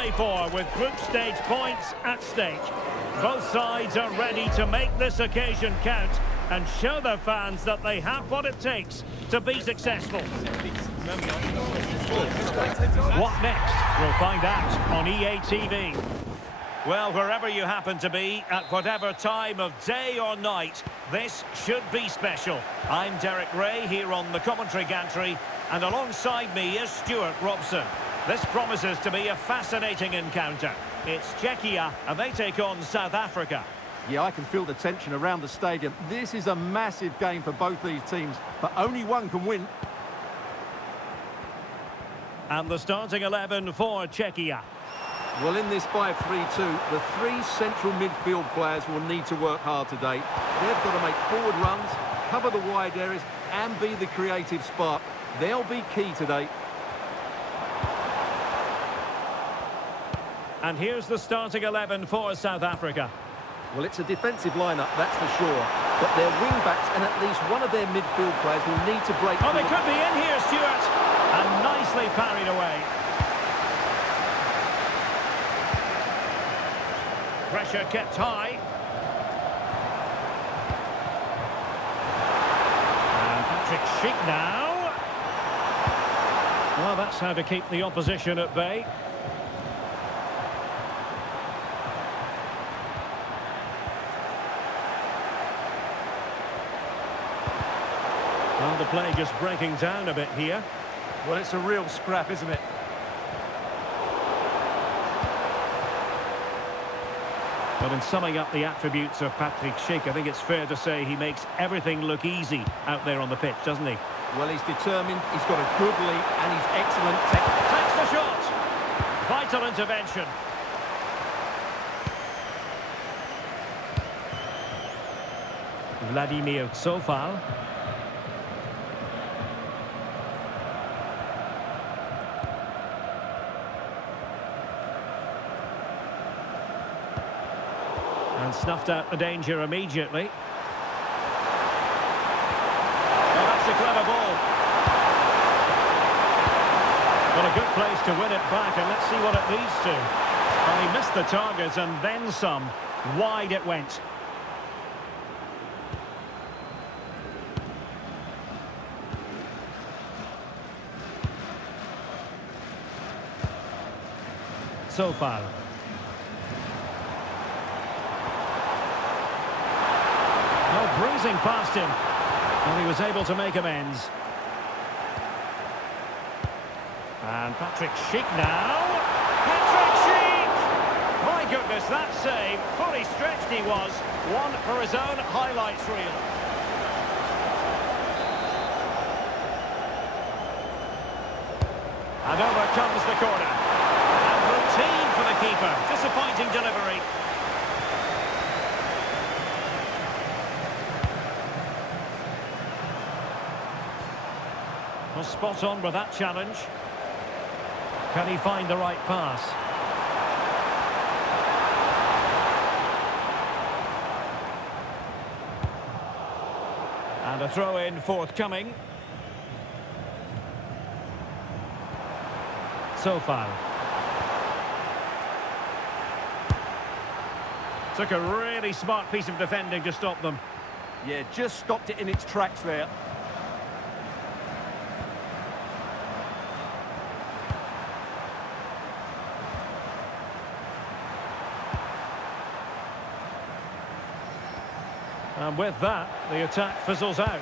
play for with group stage points at stake. Both sides are ready to make this occasion count and show their fans that they have what it takes to be successful. What next? We'll find out on EA TV. Well, wherever you happen to be, at whatever time of day or night, this should be special. I'm Derek Ray here on the commentary gantry, and alongside me is Stuart Robson. This promises to be a fascinating encounter. It's Czechia, and they take on South Africa. Yeah, I can feel the tension around the stadium. This is a massive game for both these teams, but only one can win. And the starting 11 for Czechia. Well, in this 5-3-2, the three central midfield players will need to work hard today. They've got to make forward runs, cover the wide areas, and be the creative spark. They'll be key today. And here's the starting 11 for South Africa. Well, it's a defensive lineup, that's for sure. But their wing-backs and at least one of their midfield players will need to break Oh, through. they could be in here, Stuart. And nicely parried away. Pressure kept high. And Patrick Schick now. Well, that's how to keep the opposition at bay. Well, the play just breaking down a bit here. Well, it's a real scrap, isn't it? But in summing up the attributes of Patrick Schick, I think it's fair to say he makes everything look easy out there on the pitch, doesn't he? Well, he's determined, he's got a good lead, and he's excellent technique. Takes the shot. Vital intervention. Vladimir Zofal. And snuffed out the danger immediately. Oh, that's a clever ball. Got a good place to win it back, and let's see what it leads to. Well, he missed the target and then some. Wide it went. Zofal. Breezing past him, and he was able to make amends. And Patrick Schick now. Patrick Schick! My goodness, that save. Fully stretched he was. One for his own highlights reel. And over comes the corner. And routine for the keeper. Disappointing delivery. Well, spot on with that challenge. Can he find the right pass? And a throw-in forthcoming. Zofal. Took a really smart piece of defending to stop them. Yeah, just stopped it in its tracks there. And with that, the attack fizzles out.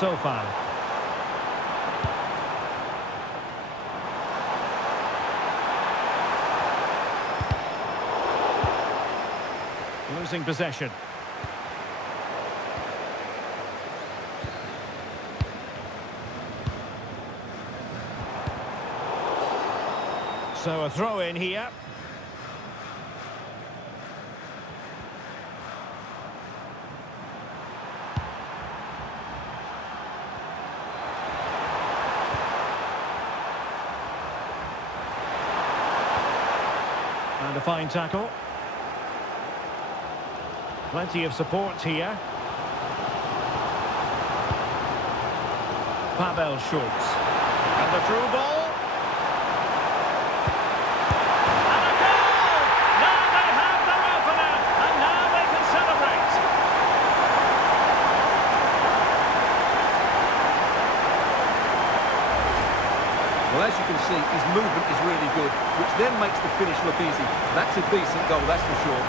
so far. Losing possession. So a throw in here. And a fine tackle. Plenty of support here. Pavel Schultz. And the through ball. And a goal! Now they have their opener. And now they can celebrate. Well, as you can see, his movement is really good, which then makes the finish look easy. That's a decent goal, that's for sure.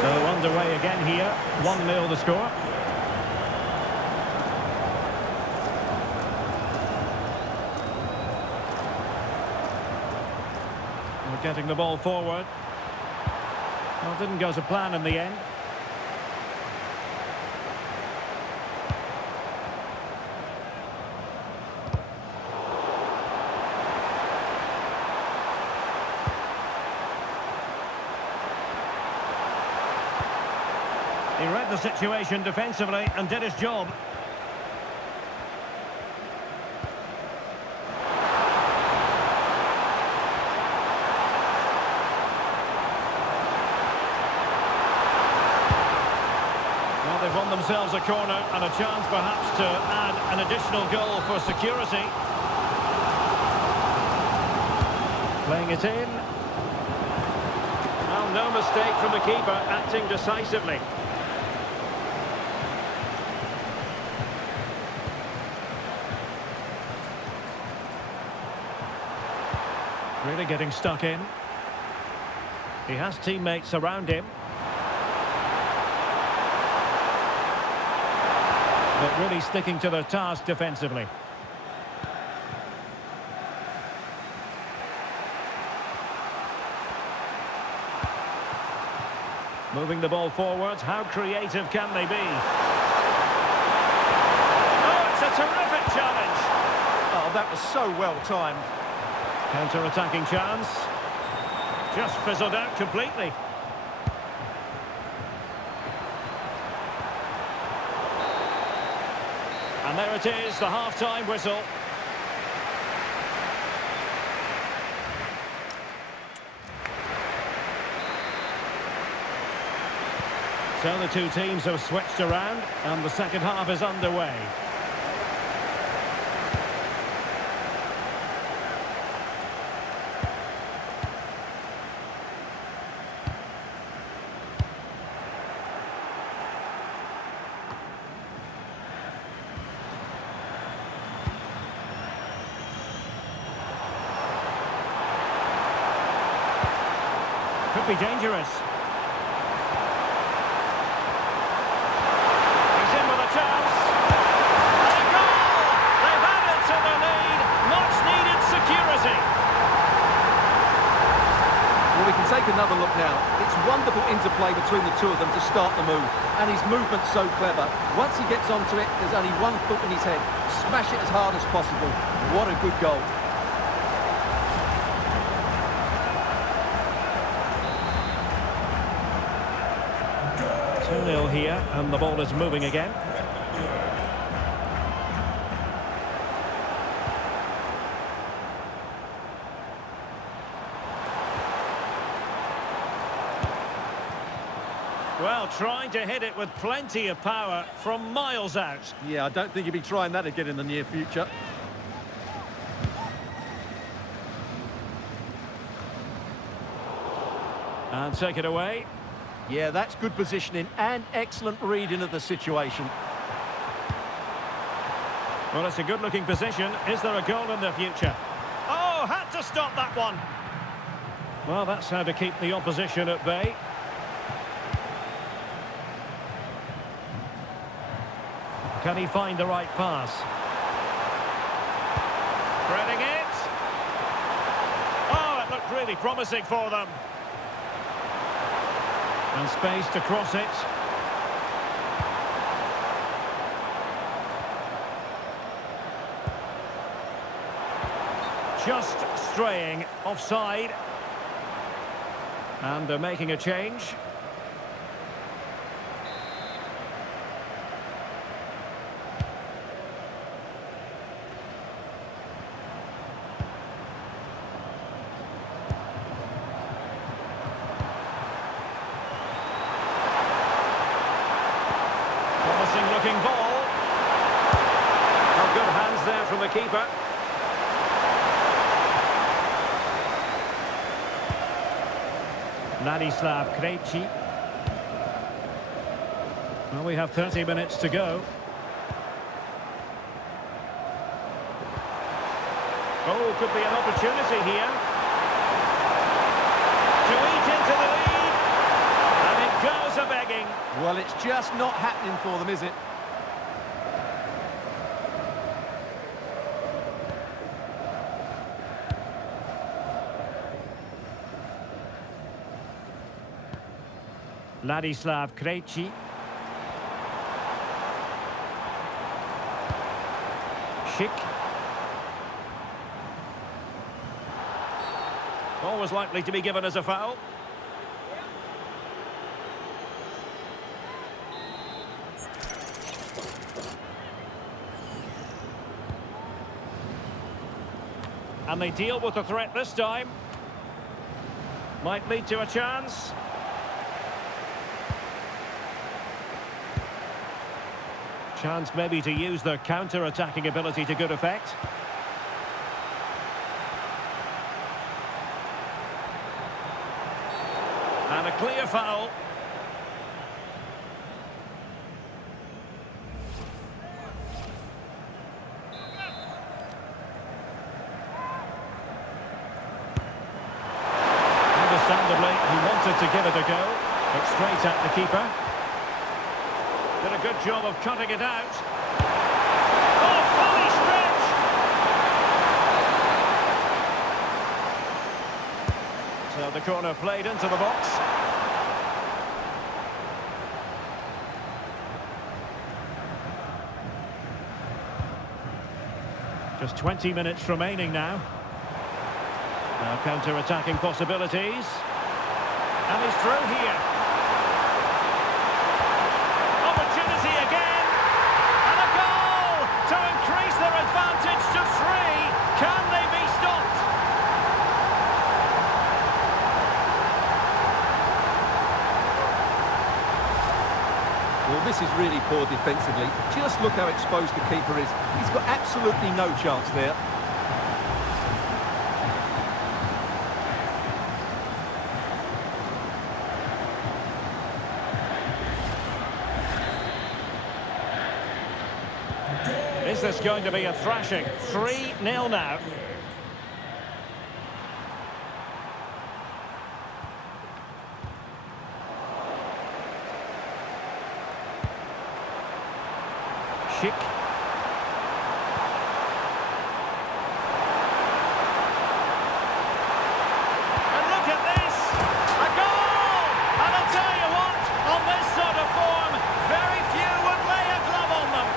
So underway again here. 1-0 the score. We're getting the ball forward. Well, didn't go to plan in the end. He read the situation defensively and did his job. Well, they've won themselves a corner and a chance perhaps to add an additional goal for security. Playing it in. Well, no mistake from the keeper, acting decisively. Really getting stuck in. He has teammates around him. But really sticking to their task defensively. Moving the ball forward. How creative can they be? Oh, it's a terrific challenge. Oh, that was so well timed. Counter-attacking chance. Just fizzled out completely. And there it is, the half-time whistle. So the two teams have switched around and the second half is underway. Could be dangerous. He's in with a chance. And a goal! They've added to the lead. Much needed security. Well, we can take another look now. It's wonderful interplay between the two of them to start the move. And his movement's so clever. Once he gets onto it, there's only one foot in his head. Smash it as hard as possible. What a good goal. 2-0 here, and the ball is moving again. Well, trying to hit it with plenty of power from miles out. Yeah, I don't think he'll be trying that again in the near future. And take it away. Yeah, that's good positioning and excellent reading of the situation. Well, it's a good-looking position. Is there a goal in the future? Oh, had to stop that one. Well, that's how to keep the opposition at bay. Can he find the right pass? Threading it. Oh, it looked really promising for them. And space to cross it. Just straying offside. And they're making a change. Promising looking ball. Oh, good hands there from the keeper. Ladislav Krejci. Well, we have 30 minutes to go. Oh, could be an opportunity here. To eat into the lead. And it goes a-begging. Well, it's just not happening for them, is it? Ladislav Krejci. Schick. Always likely to be given as a foul. And they deal with the threat this time. Might lead to a chance. Chance maybe to use their counter-attacking ability to good effect. And a clear foul. Understandably, he wanted to give it a go, but straight at the keeper. Did a good job of cutting it out. Oh, fully stretched! So the corner played into the box. Just 20 minutes remaining now. Now counter-attacking possibilities. And he's through here. Their advantage to 3. Can they be stopped? Well, this is really poor defensively. Just look how exposed the keeper is. He's got absolutely no chance there. Is this going to be a thrashing? 3-0 now. Schick. And look at this! A goal! And I'll tell you what, on this sort of form, very few would lay a glove on them.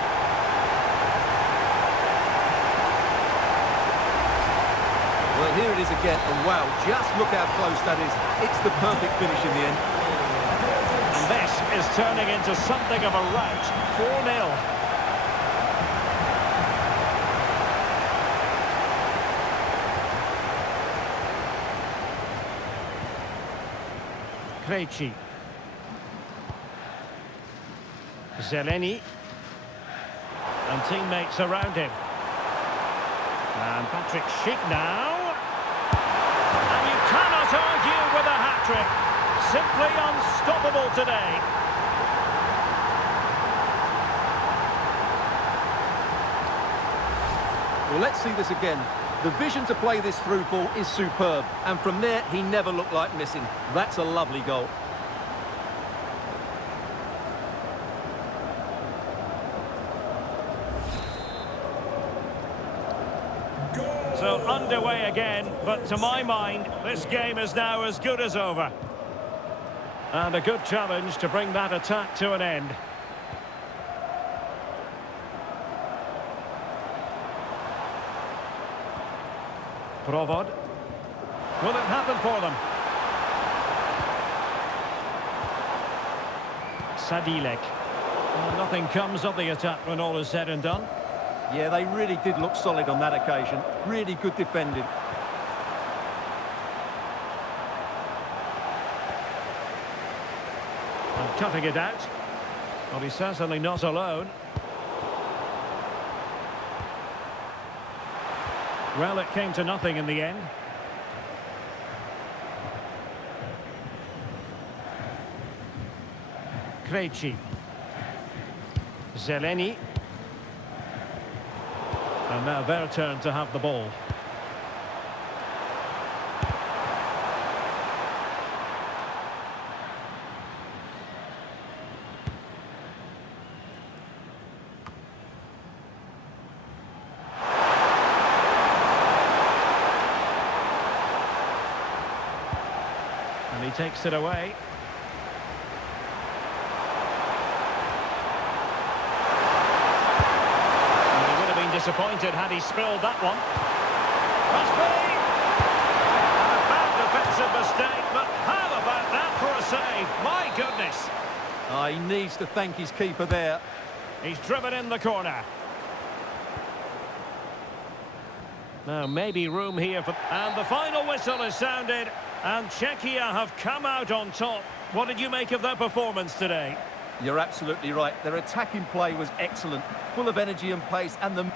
Well, here it is again, and wow, just look how close that is. It's the perfect finish in the end. And this is turning into something of a rout. 4-0. Krejci. Zeleny. And teammates around him. And Patrick Schick now. And you cannot argue with a hat-trick. Simply unstoppable today. Well, let's see this again. The vision to play this through ball is superb, and from there he never looked like missing. That's a lovely goal. So underway again, but to my mind, this game is now as good as over. And a good challenge to bring that attack to an end. Provod. Will it happen for them? Sadilek. Well, nothing comes of the attack when all is said and done. Yeah, they really did look solid on that occasion. Really good defending. And cutting it out. Well, he's certainly not alone. Well, it came to nothing in the end. Krejci. Zeleny. And now their turn to have the ball. And he takes it away. Disappointed had he spilled that one. Must be! A bad defensive mistake, but how about that for a save? My goodness! He needs to thank his keeper there. He's driven in the corner. Now maybe room here for... And the final whistle is sounded, and Czechia have come out on top. What did you make of their performance today? You're absolutely right. Their attacking play was excellent, full of energy and pace, and the...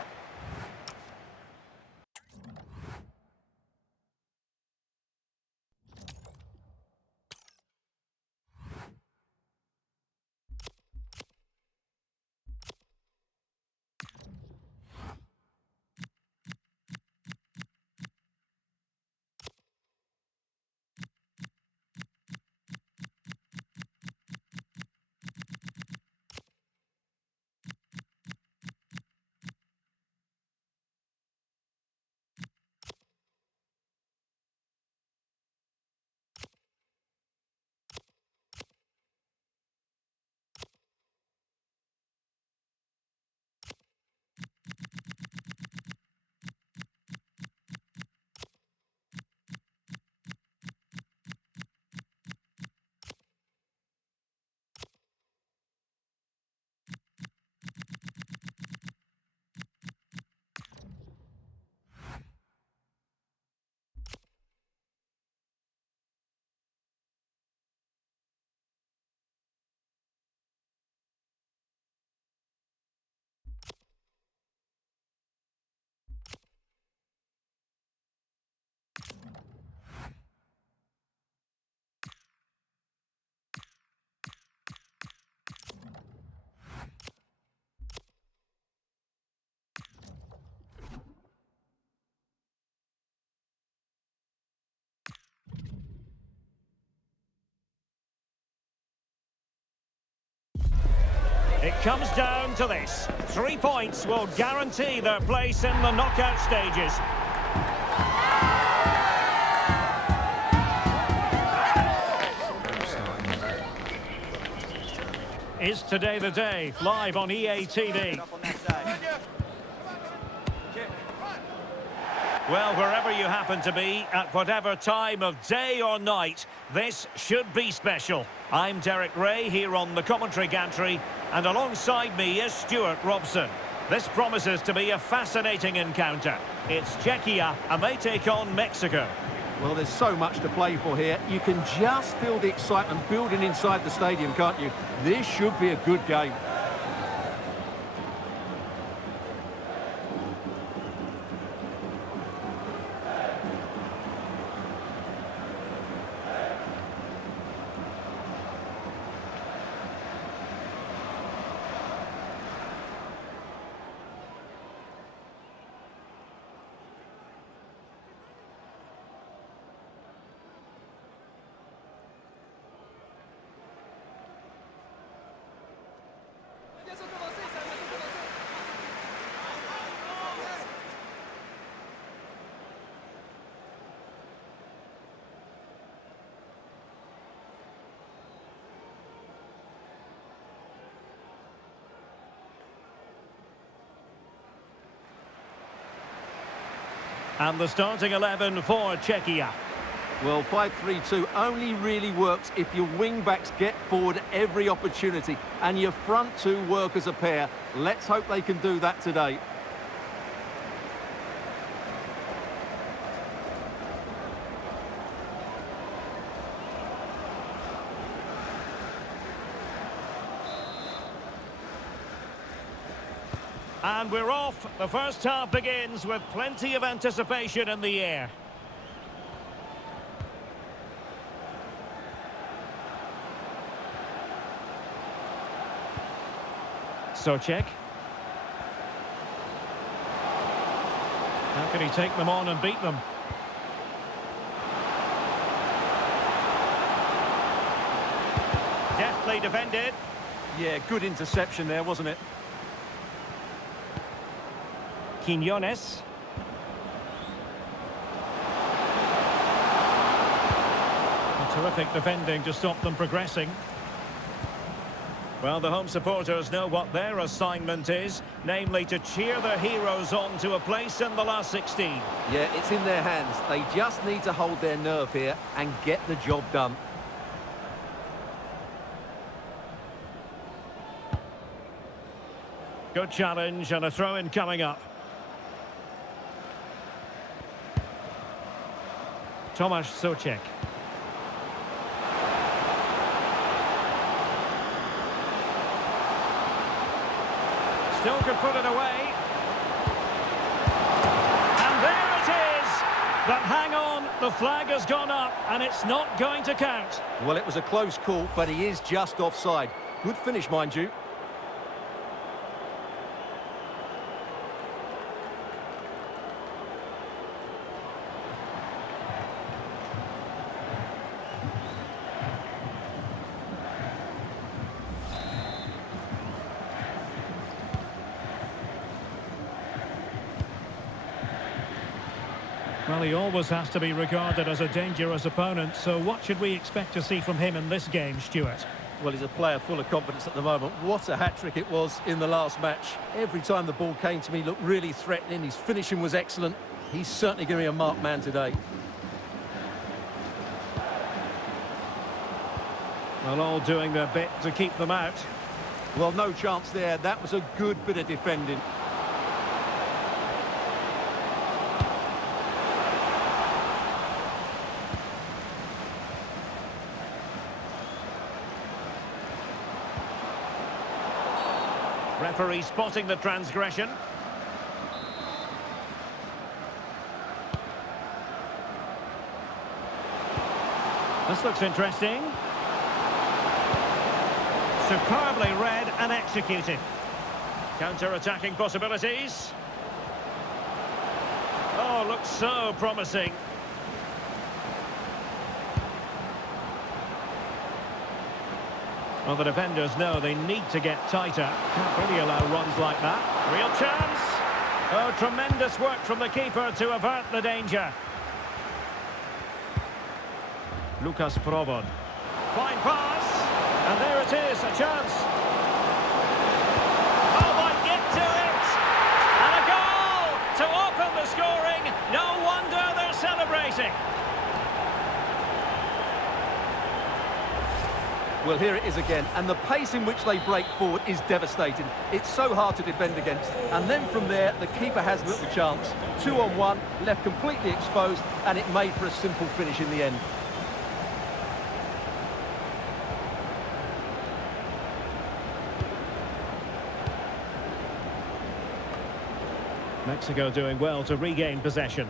It comes down to this. 3 points will guarantee their place in the knockout stages. Is today the day? Live on EA TV. Well, wherever you happen to be, at whatever time of day or night, this should be special. I'm Derek Ray here on the commentary gantry, and alongside me is Stuart Robson. This promises to be a fascinating encounter. It's Czechia, and they take on Mexico. Well, there's so much to play for here. You can just feel the excitement building inside the stadium, can't you? This should be a good game. And the starting 11 for Czechia. Well, 5-3-2 only really works if your wing-backs get forward every opportunity and your front two work as a pair. Let's hope they can do that today. And we're off. The first half begins with plenty of anticipation in the air. Socek. How can he take them on and beat them? Deftly defended. Yeah, good interception there, wasn't it? Quinones. A terrific defending to stop them progressing. Well, the home supporters know what their assignment is, namely to cheer their heroes on to a place in the last 16. Yeah, it's in their hands. They just need to hold their nerve here and get the job done. Good challenge and a throw-in coming up. Tomasz Socek. Still could put it away. And there it is! But hang on, the flag has gone up and it's not going to count. Well, it was a close call, but he is just offside. Good finish, mind you. Well, he always has to be regarded as a dangerous opponent, so what should we expect to see from him in this game, Stuart? Well, he's a player full of confidence at the moment. What a hat-trick it was in the last match. Every time the ball came to me, he looked really threatening. His finishing was excellent. He's certainly going to be a marked man today. Well, all doing their bit to keep them out. Well, no chance there. That was a good bit of defending. Referee spotting the transgression. This looks interesting. Superbly read and executed. Counter-attacking possibilities. Oh, looks so promising. Well, the defenders know they need to get tighter. Can't really allow runs like that. Real chance. Oh, tremendous work from the keeper to avert the danger. Lucas Provod. Fine pass. And there it is, a chance. Oh, might get to it. And a goal to open the scoring. No wonder they're celebrating. Well, here it is again, and the pace in which they break forward is devastating. It's so hard to defend against. And then from there, the keeper has little chance. 2-on-1, left completely exposed, and it made for a simple finish in the end. Mexico doing well to regain possession.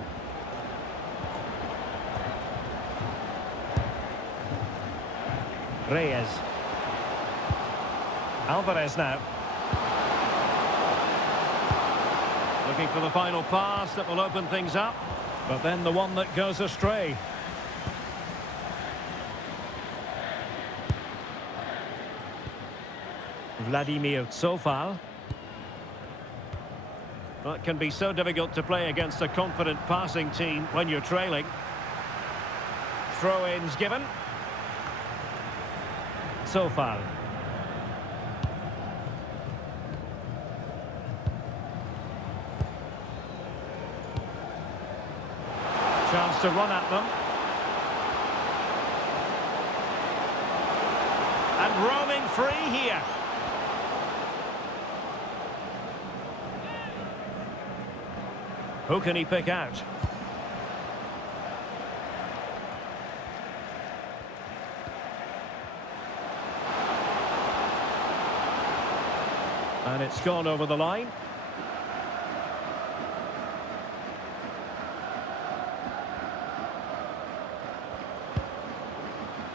Reyes. Alvarez now. Looking for the final pass that will open things up, but then the one that goes astray. Vladimir Tsofal. Well, it can be so difficult to play against a confident passing team when you're trailing. Throw-ins given. Tsofal. Chance to run at them. And roaming free here. Who can he pick out? And it's gone over the line.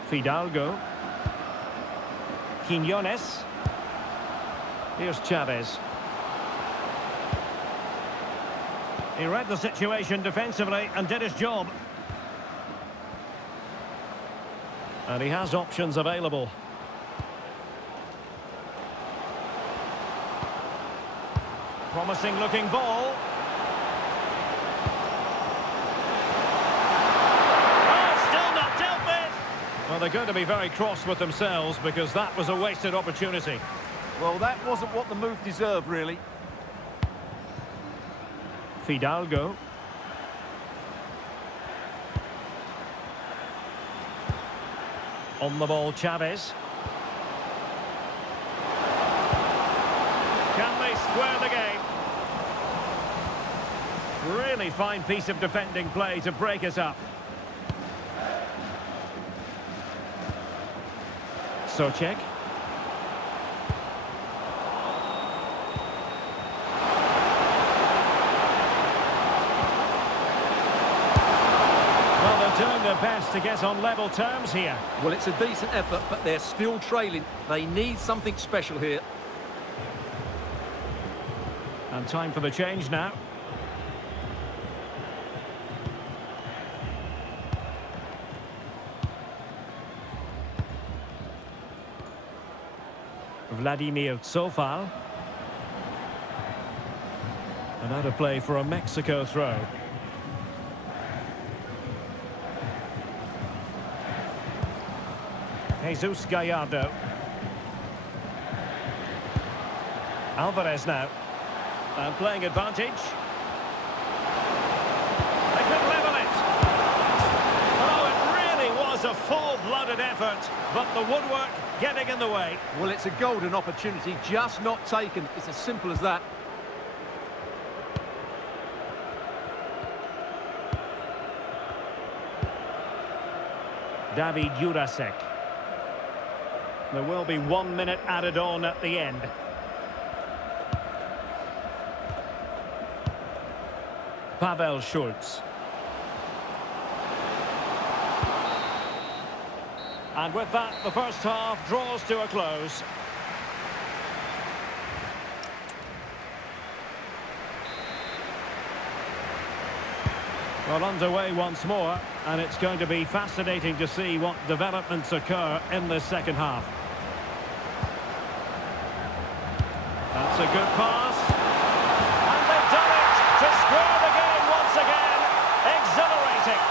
Fidalgo. Quiñones. Here's Chavez. He read the situation defensively and did his job. And he has options available. Promising looking ball. Oh, still not dealt with. Well, they're going to be very cross with themselves because that was a wasted opportunity. Well, that wasn't what the move deserved, really. Fidalgo. On the ball, Chavez. Can they square the game? Really fine piece of defending play to break us up. Socek. Well, they're doing their best to get on level terms here. Well, it's a decent effort, but they're still trailing. They need something special here. And time for the change now. Vladimir Tsofal. And out of play for a Mexico throw. Jesus Gallardo. Alvarez now. And playing advantage. They could level it. Oh, it really was a full-blooded effort, but the woodwork getting in the way. Well, it's a golden opportunity, just not taken. It's as simple as that. David Jurasek. There will be 1 minute added on at the end. Pavel Schultz. And with that, the first half draws to a close. Well, underway once more, and it's going to be fascinating to see what developments occur in this second half. That's a good pass. And they've done it to square the game once again. Exhilarating.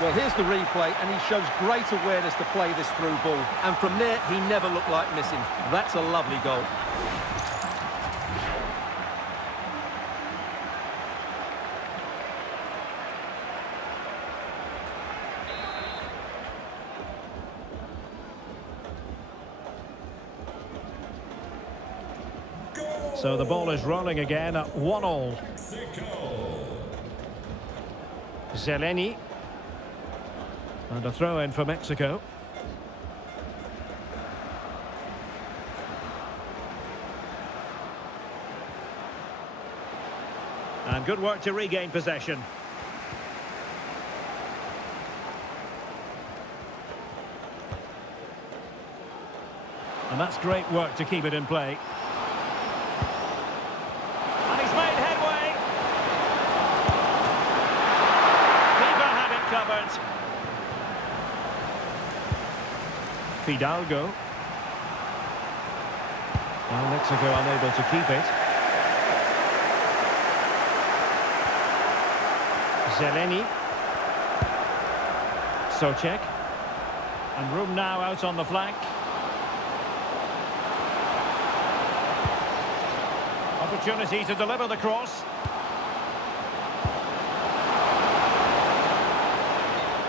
Well, here's the replay, and he shows great awareness to play this through ball. And from there, he never looked like missing. That's a lovely goal. So the ball is rolling again at 1-1. Zeleny. And a throw in for Mexico. And good work to regain possession. And that's great work to keep it in play. And he's made headway. Keeper had it covered. Fidalgo. Well, Mexico unable to keep it. Zeleny. Socek. And room now out on the flank. Opportunity to deliver the cross.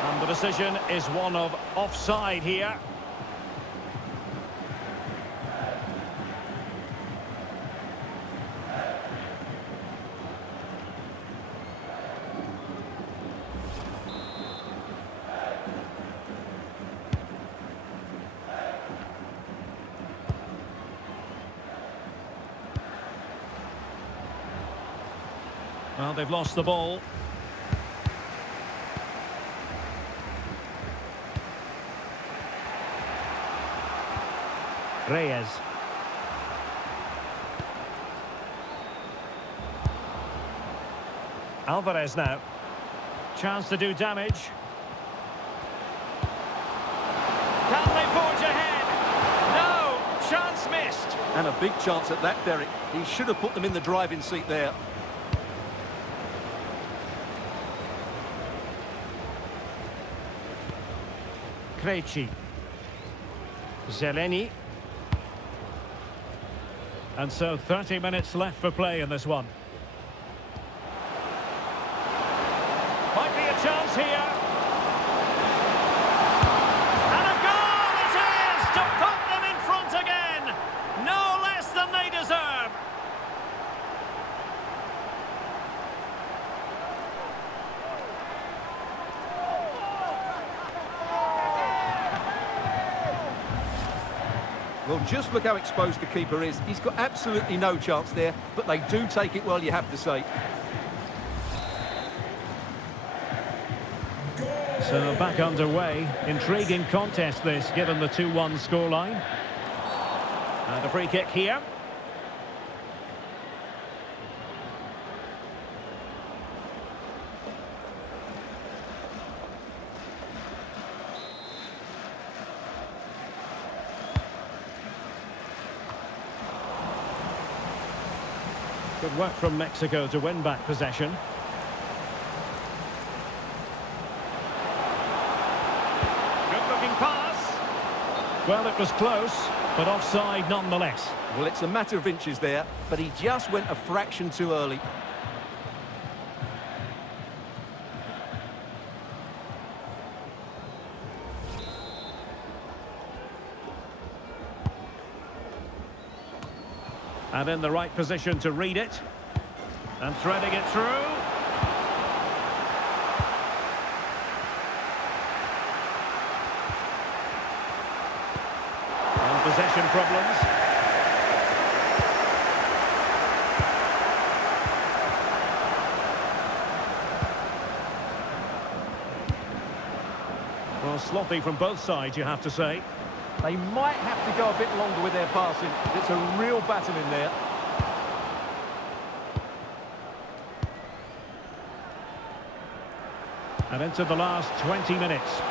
And the decision is one of offside here. Well, they've lost the ball. Reyes. Alvarez now. Chance to do damage. Can they forge ahead? No! Chance missed. And a big chance at that, Derek. He should have put them in the driving seat there. Krejci. Zeleny. And so 30 minutes left for play in this one. Might be a chance here. And a goal it is to put them in front again. No less than they deserve. Well, just look how exposed the keeper is. He's got absolutely no chance there, but they do take it well, you have to say. So back underway. Intriguing contest this, given the 2-1 scoreline. And a free kick here. Good work from Mexico to win back possession. Good-looking pass. Well, it was close, but offside nonetheless. Well, it's a matter of inches there, but he just went a fraction too early. And in the right position to read it. And threading it through. And possession problems. Well, sloppy from both sides, you have to say. They might have to go a bit longer with their passing. It's a real battle in there. And into the last 20 minutes.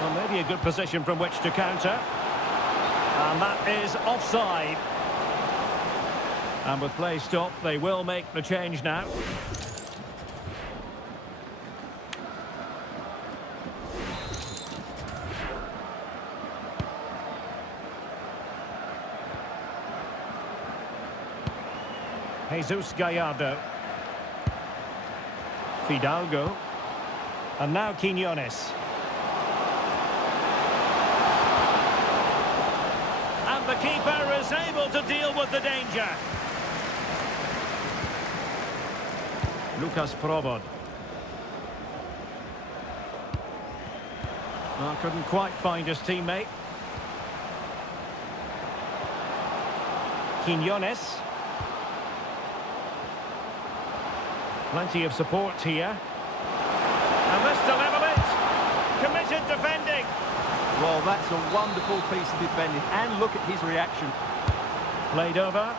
Well, maybe a good position from which to counter. And that is offside. And with play stopped, they will make the change now. Jesus Gallardo. Fidalgo. And now Quiñones. And the keeper is able to deal with the danger. Lucas Provod. Well, couldn't quite find his teammate. Quiñones. Plenty of support here. And this to level it. Committed defending. Well, that's a wonderful piece of defending. And look at his reaction. Played over.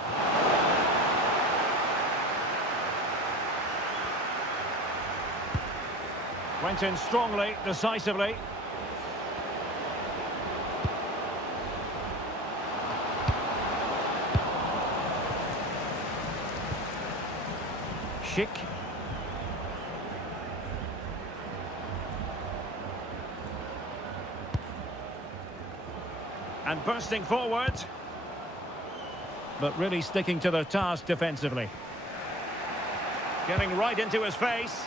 Went in strongly, decisively. Schick. And bursting forward. but really sticking to their task defensively. Getting right into his face.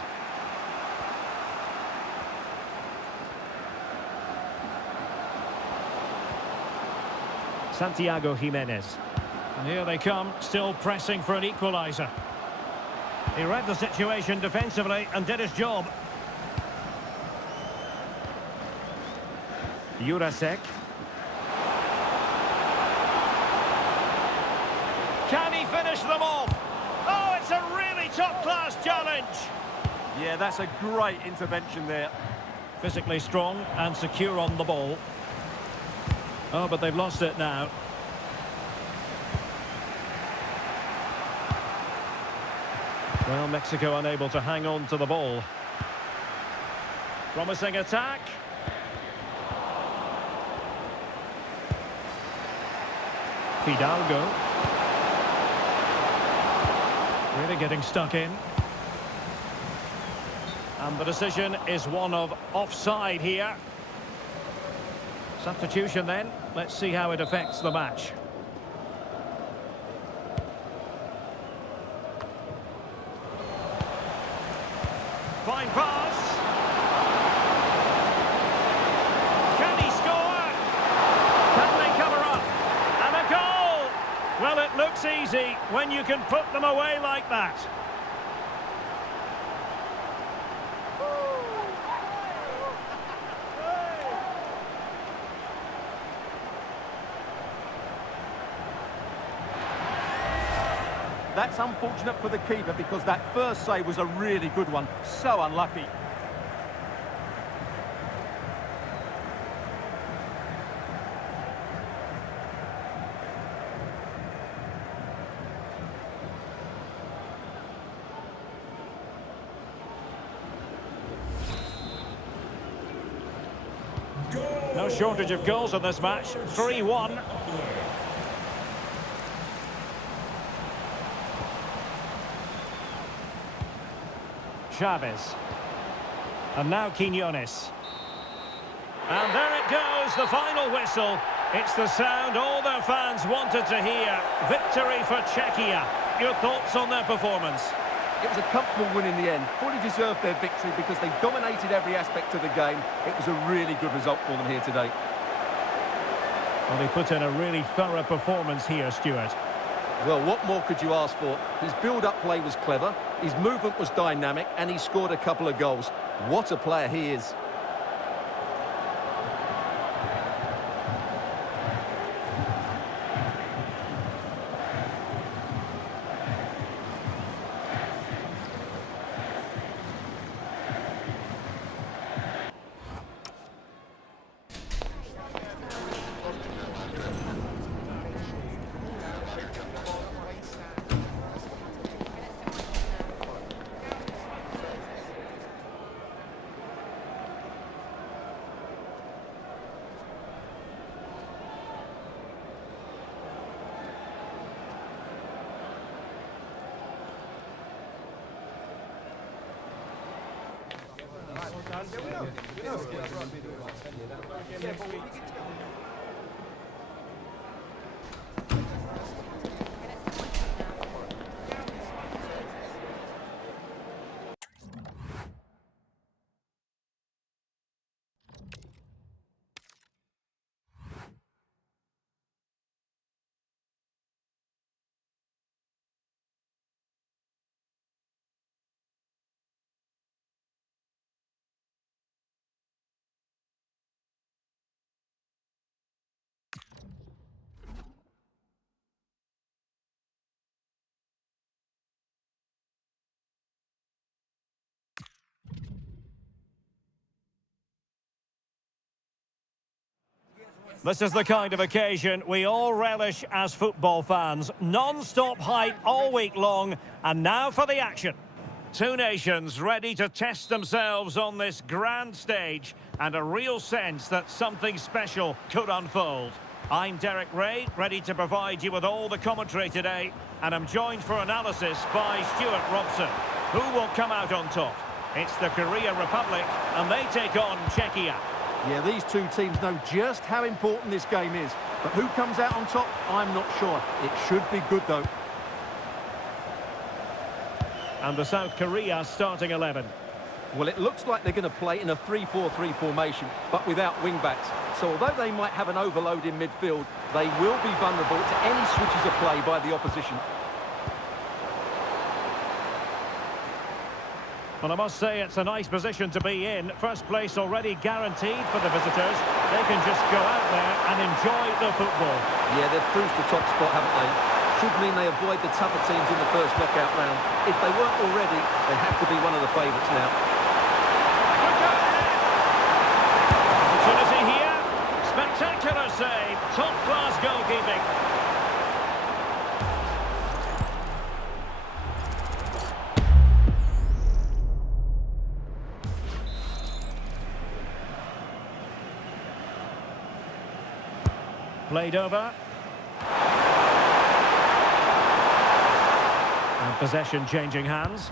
Santiago Jimenez. And here they come, still pressing for an equaliser. He read the situation defensively and did his job. Jurasek. Can he finish them off? Oh, it's a really top-class challenge. Yeah, that's a great intervention there. Physically strong and secure on the ball. Oh, but they've lost it now. Well, Mexico unable to hang on to the ball. Promising attack. Fidalgo. Really getting stuck in. And the decision is one of offside here. Substitution then. Let's see how it affects the match. Fine pass. Can he score? Can they cover up? And a goal! Well, it looks easy when you can put them away like that. That's unfortunate for the keeper because that first save was a really good one. So unlucky. No shortage of goals in this match. 3-1. Chavez. And now Quiñones. And there it goes, the final whistle. It's the sound all their fans wanted to hear. Victory for Czechia. Your thoughts on their performance? It was a comfortable win in the end. Fully deserved their victory because they dominated every aspect of the game. It was a really good result for them here today. Well, they put in a really thorough performance here, Stuart. Well, what more could you ask for? His build-up play was clever, his movement was dynamic, and he scored a couple of goals. What a player he is. This is the kind of occasion we all relish as football fans. Non-stop hype all week long, and now for the action. Two nations ready to test themselves on this grand stage, and a real sense that something special could unfold. I'm Derek Ray, ready to provide you with all the commentary today, and I'm joined for analysis by Stuart Robson. Who will come out on top? It's the Korea Republic, and they take on Czechia. Yeah, these two teams know just how important this game is. But who comes out on top? I'm not sure. It should be good, though. And the South Korea starting 11. Well, it looks like they're going to play in a 3-4-3 formation, but without wing-backs. So although they might have an overload in midfield, they will be vulnerable to any switches of play by the opposition. Well, I must say it's a nice position to be in. First place already guaranteed for the visitors. They can just go out there and enjoy the football. Yeah, they've cruised the top spot, haven't they? Should mean they avoid the tougher teams in the first knockout round. If they weren't already, they have to be one of the favourites now. Opportunity here. Spectacular save. Top-class goalkeeping. Played over. And possession changing hands.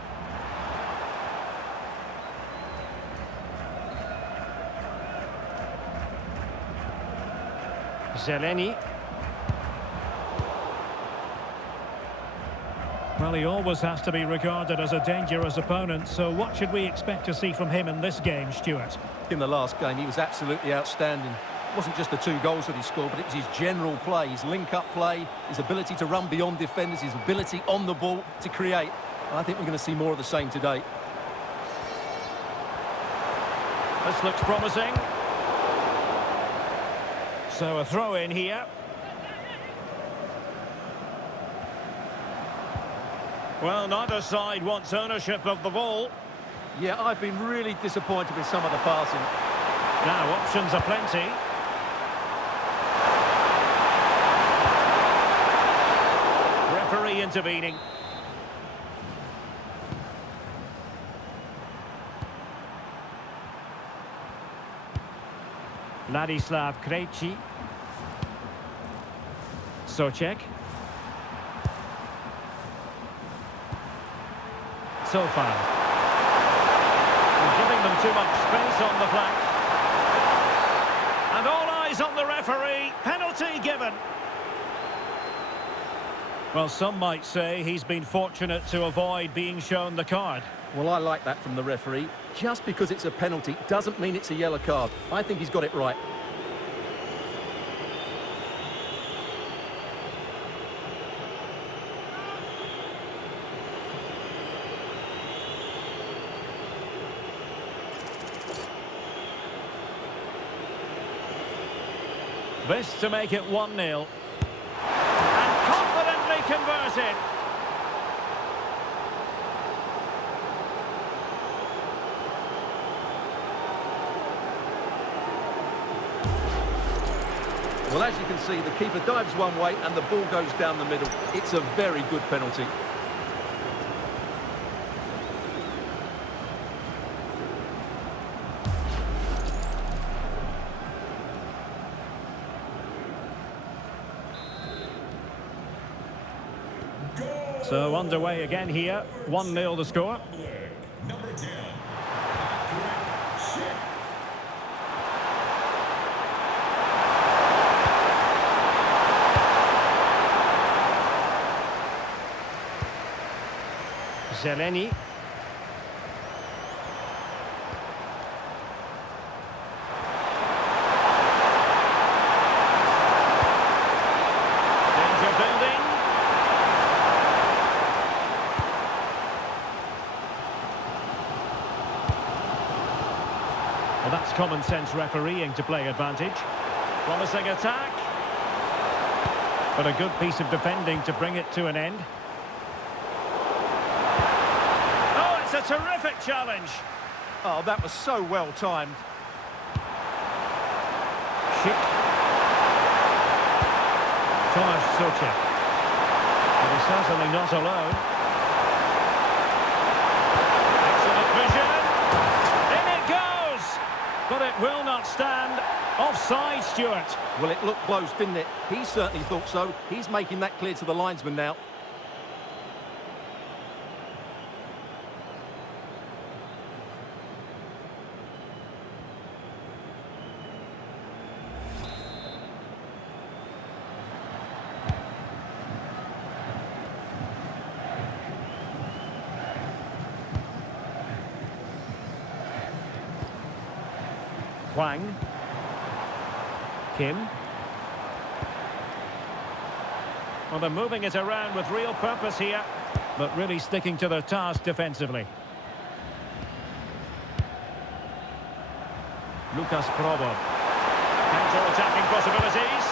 Zeleny. Well, he always has to be regarded as a dangerous opponent, so what should we expect to see from him in this game, Stuart? In the last game, he was absolutely outstanding. It wasn't just the 2 goals that he scored, but it was his general play, his link-up play, his ability to run beyond defenders, his ability on the ball to create. And I think we're going to see more of the same today. This looks promising. So a throw in here. Well, neither side wants ownership of the ball. Yeah, I've been really disappointed with some of the passing. Now, options are plenty. Referee intervening. Ladislav Krejci. Socek. So far. We're giving them too much space on the flank. And all eyes on the referee. Penalty given. Well, some might say he's been fortunate to avoid being shown the card. Well, I like that from the referee. Just because it's a penalty doesn't mean it's a yellow card. I think he's got it right. This to make it 1-0. And confidently converted. Well, as you can see, the keeper dives one way and the ball goes down the middle. It's a very good penalty. So underway again here. 1-0 the score. Number 10. Zeleny. Danger building. Well, that's common sense refereeing to play advantage. Promising attack. But a good piece of defending to bring it to an end. It's a terrific challenge. Oh, that was so well timed. Schick. Thomas Socek. But he's certainly not alone. Excellent vision. In it goes. But it will not stand. Offside, Stuart. Well, it looked close, didn't it? He certainly thought so. He's making that clear to the linesman now. Hwang. Kim. Well, they're moving it around with real purpose here, but really sticking to their task defensively. Lucas Probo. Counter-attacking possibilities.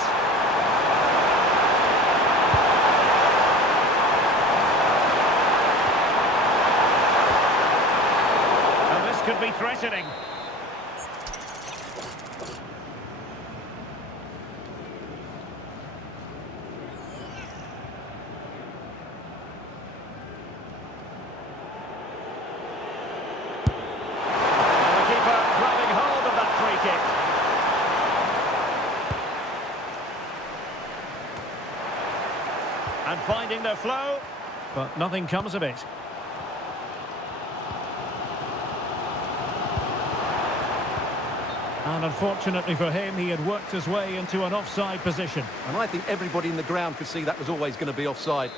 And this could be threatening. And finding their flow, but nothing comes of it. And unfortunately for him, he had worked his way into an offside position. And I think everybody in the ground could see that was always going to be offside.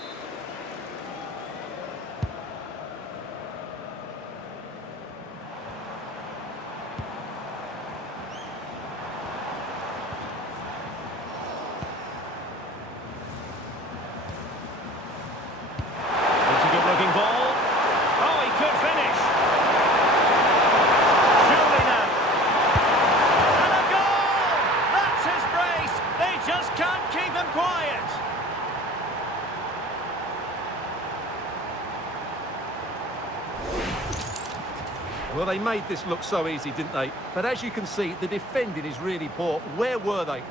Well, they made this look so easy, didn't they? But as you can see, the defending is really poor. Where were they?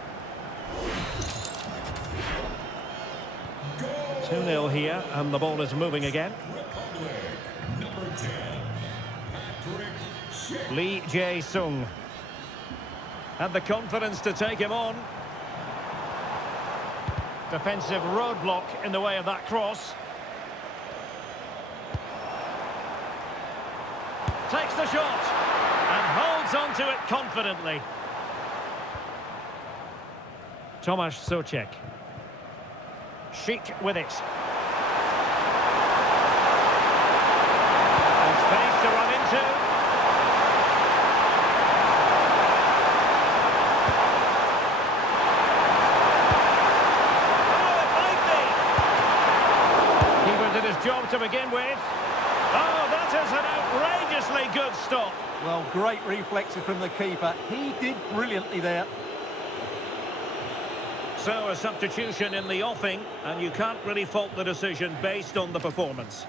2-0 here, and the ball is moving again. Lee Jae-sung had the confidence to take him on. Defensive roadblock in the way of that cross. Takes the shot and holds on to it confidently. Tomasz Souček. Chic with it. And space to run into. Oh, it might be. Keeper did his job to begin with. Oh, that is an outrageously good stop. Well, great reflexes from the keeper. He did brilliantly there. So, a substitution in the offing, and you can't really fault the decision based on the performance.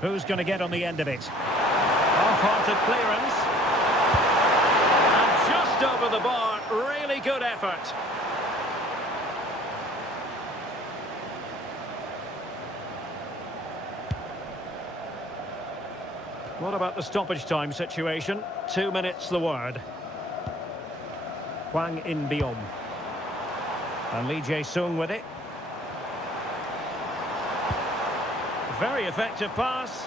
Who's going to get on the end of it? Half-hearted clearance. And just over the bar, really good effort. What about the stoppage time situation? 2 minutes the word. Hwang In-beom. And Lee Jae-sung with it. Very effective pass.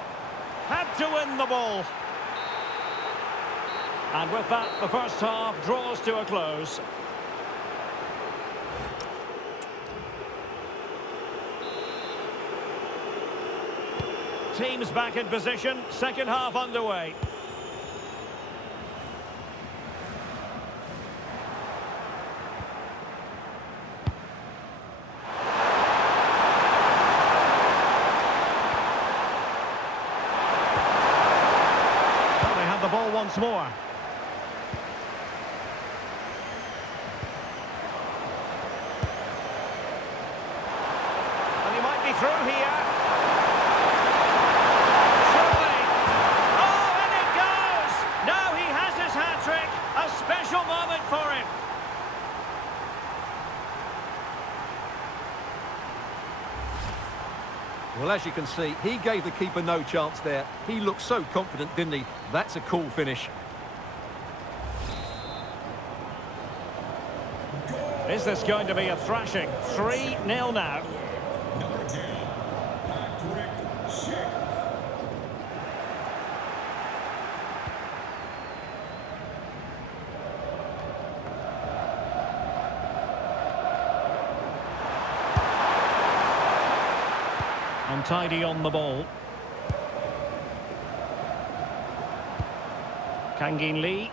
Had to win the ball. And with that, the first half draws to a close. Teams back in position, second half underway. Well, they have the ball once more. And he might be through here. Well, as you can see, he gave the keeper no chance there. He looked so confident, didn't he? That's a cool finish. Is this going to be a thrashing? 3-0 now. Number 10, Patrick Schick. Untidy on the ball. Kangin Lee.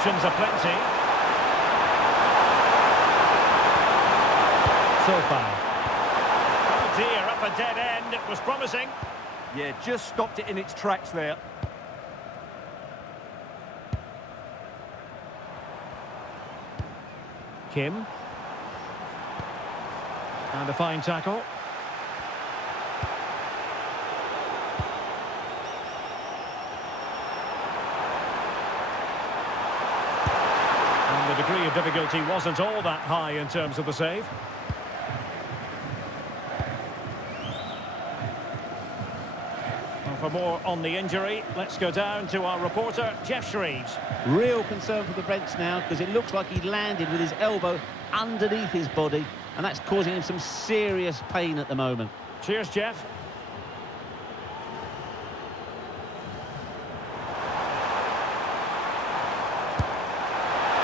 options aplenty. So far. Oh dear, up a dead end. It was promising. Yeah, just stopped it in its tracks there. Kim. And a fine tackle. And the degree of difficulty wasn't all that high in terms of the save. Well, for more on the injury, let's go down to our reporter, Jeff Shreves. Real concern for the Brents now, because it looks like he landed with his elbow underneath his body, and that's causing him some serious pain at the moment. Cheers, Jeff.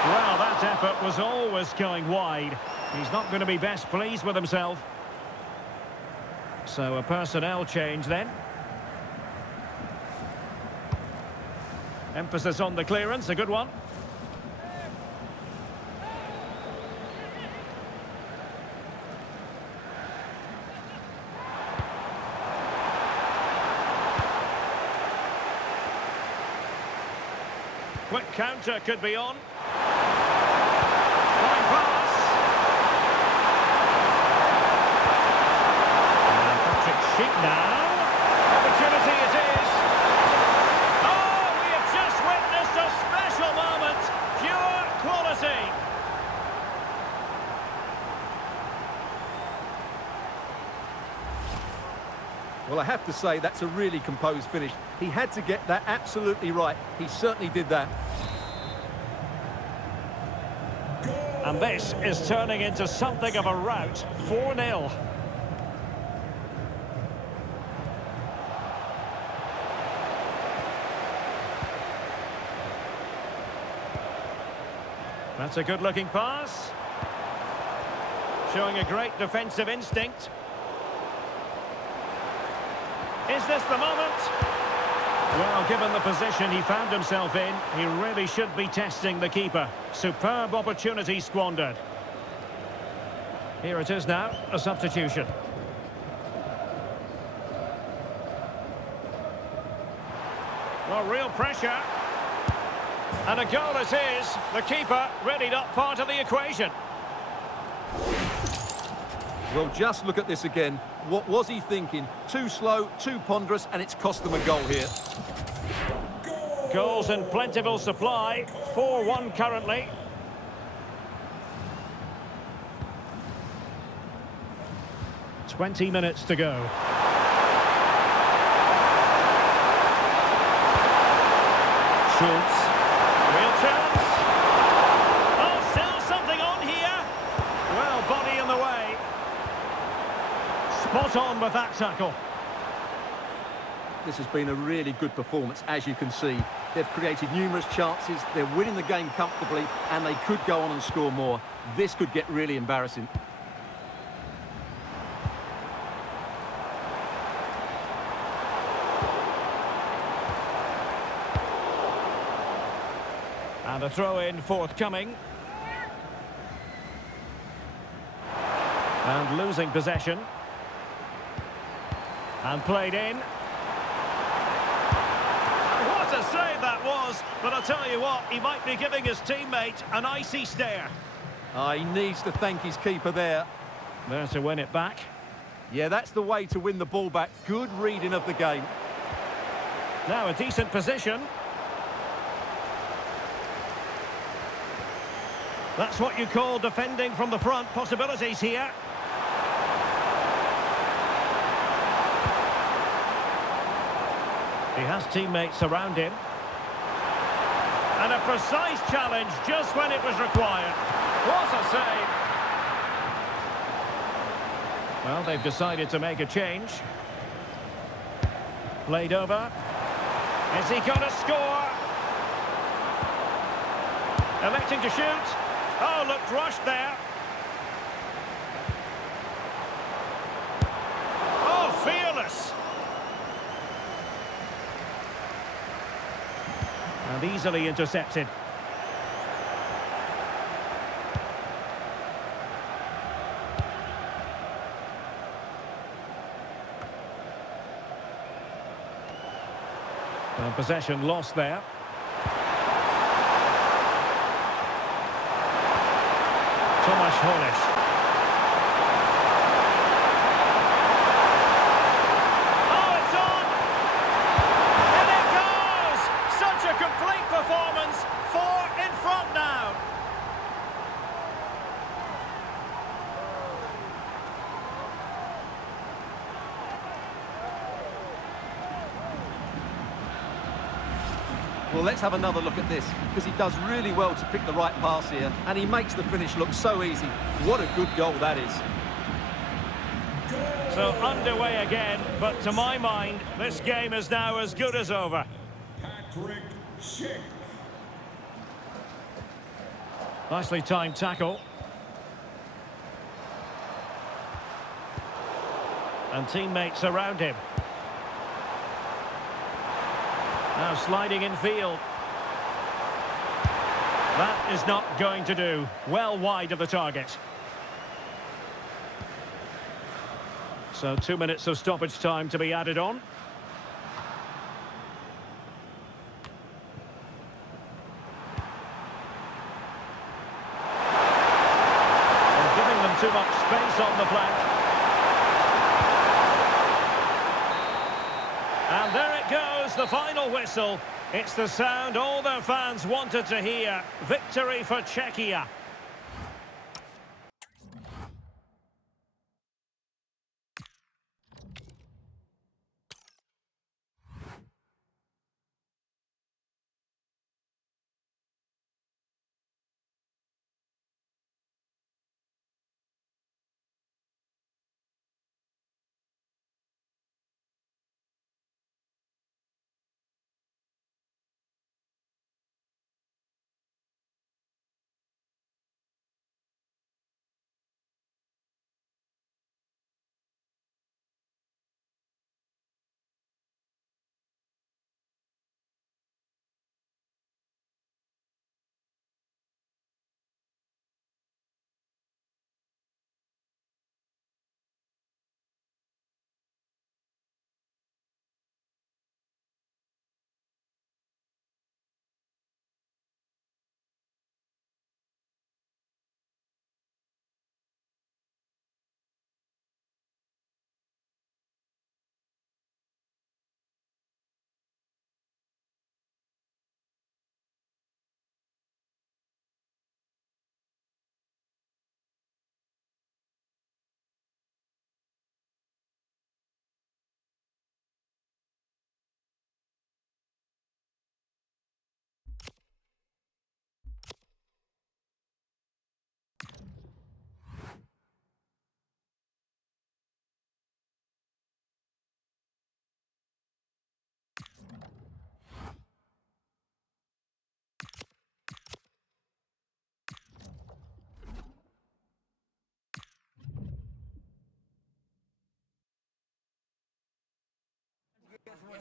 Well, that effort was always going wide. He's not going to be best pleased with himself. So a personnel change then. Emphasis on the clearance, a good one. Quick counter could be on. Fine pass. Patrick Schick now. Opportunity it is. Oh, we have just witnessed a special moment. Pure quality. Well, I have to say, that's a really composed finish. He had to get that absolutely right. He certainly did that. And this is turning into something of a rout. 4-0. That's a good-looking pass. Showing a great defensive instinct. Is this the moment? Well, given the position he found himself in, he really should be testing the keeper. Superb opportunity squandered. Here it is now, a substitution. Well, real pressure. And a goal it is. The keeper really not part of the equation. Well, just look at this again. What was he thinking? Too slow, too ponderous, and it's cost them a goal here. Goals in plentiful supply. 4-1 currently. "20 minutes to go. Schultz. Real chance. Oh, still something on here. Well, body in the way. Spot on with that tackle. This has been a really good performance, as you can see. They've created numerous chances, they're winning the game comfortably, and they could go on and score more. This could get really embarrassing. And a throw-in forthcoming. And losing possession. And played in. What a save that was! But I'll tell you what, he might be giving his teammate an icy stare. He needs to thank his keeper there. There to win it back. Yeah, that's the way to win the ball back. Good reading of the game. Now a decent position. That's what you call defending from the front. Possibilities here. He has teammates around him. And a precise challenge just when it was required. What a save! Well, they've decided to make a change. Played over. Is he going to score? Electing to shoot. Oh, looked rushed there. Oh, fearless. And easily intercepted. And possession lost there. Thomas Holish. Oh, it's on! And it goes! Such a complete performance. 4 in front now. Well, let's have another look at this, because he does really well to pick the right pass here, and he makes the finish look so easy. What a good goal that is. So underway again, but to my mind, this game is now as good as over. Patrick Schick. Nicely timed tackle. And teammates around him. Now sliding in field. That is not going to do. Well wide of the target. So 2 minutes of stoppage time to be added on. And giving them too much space on the flank. And there it goes, the final whistle. It's the sound all their fans wanted to hear. Victory for Czechia.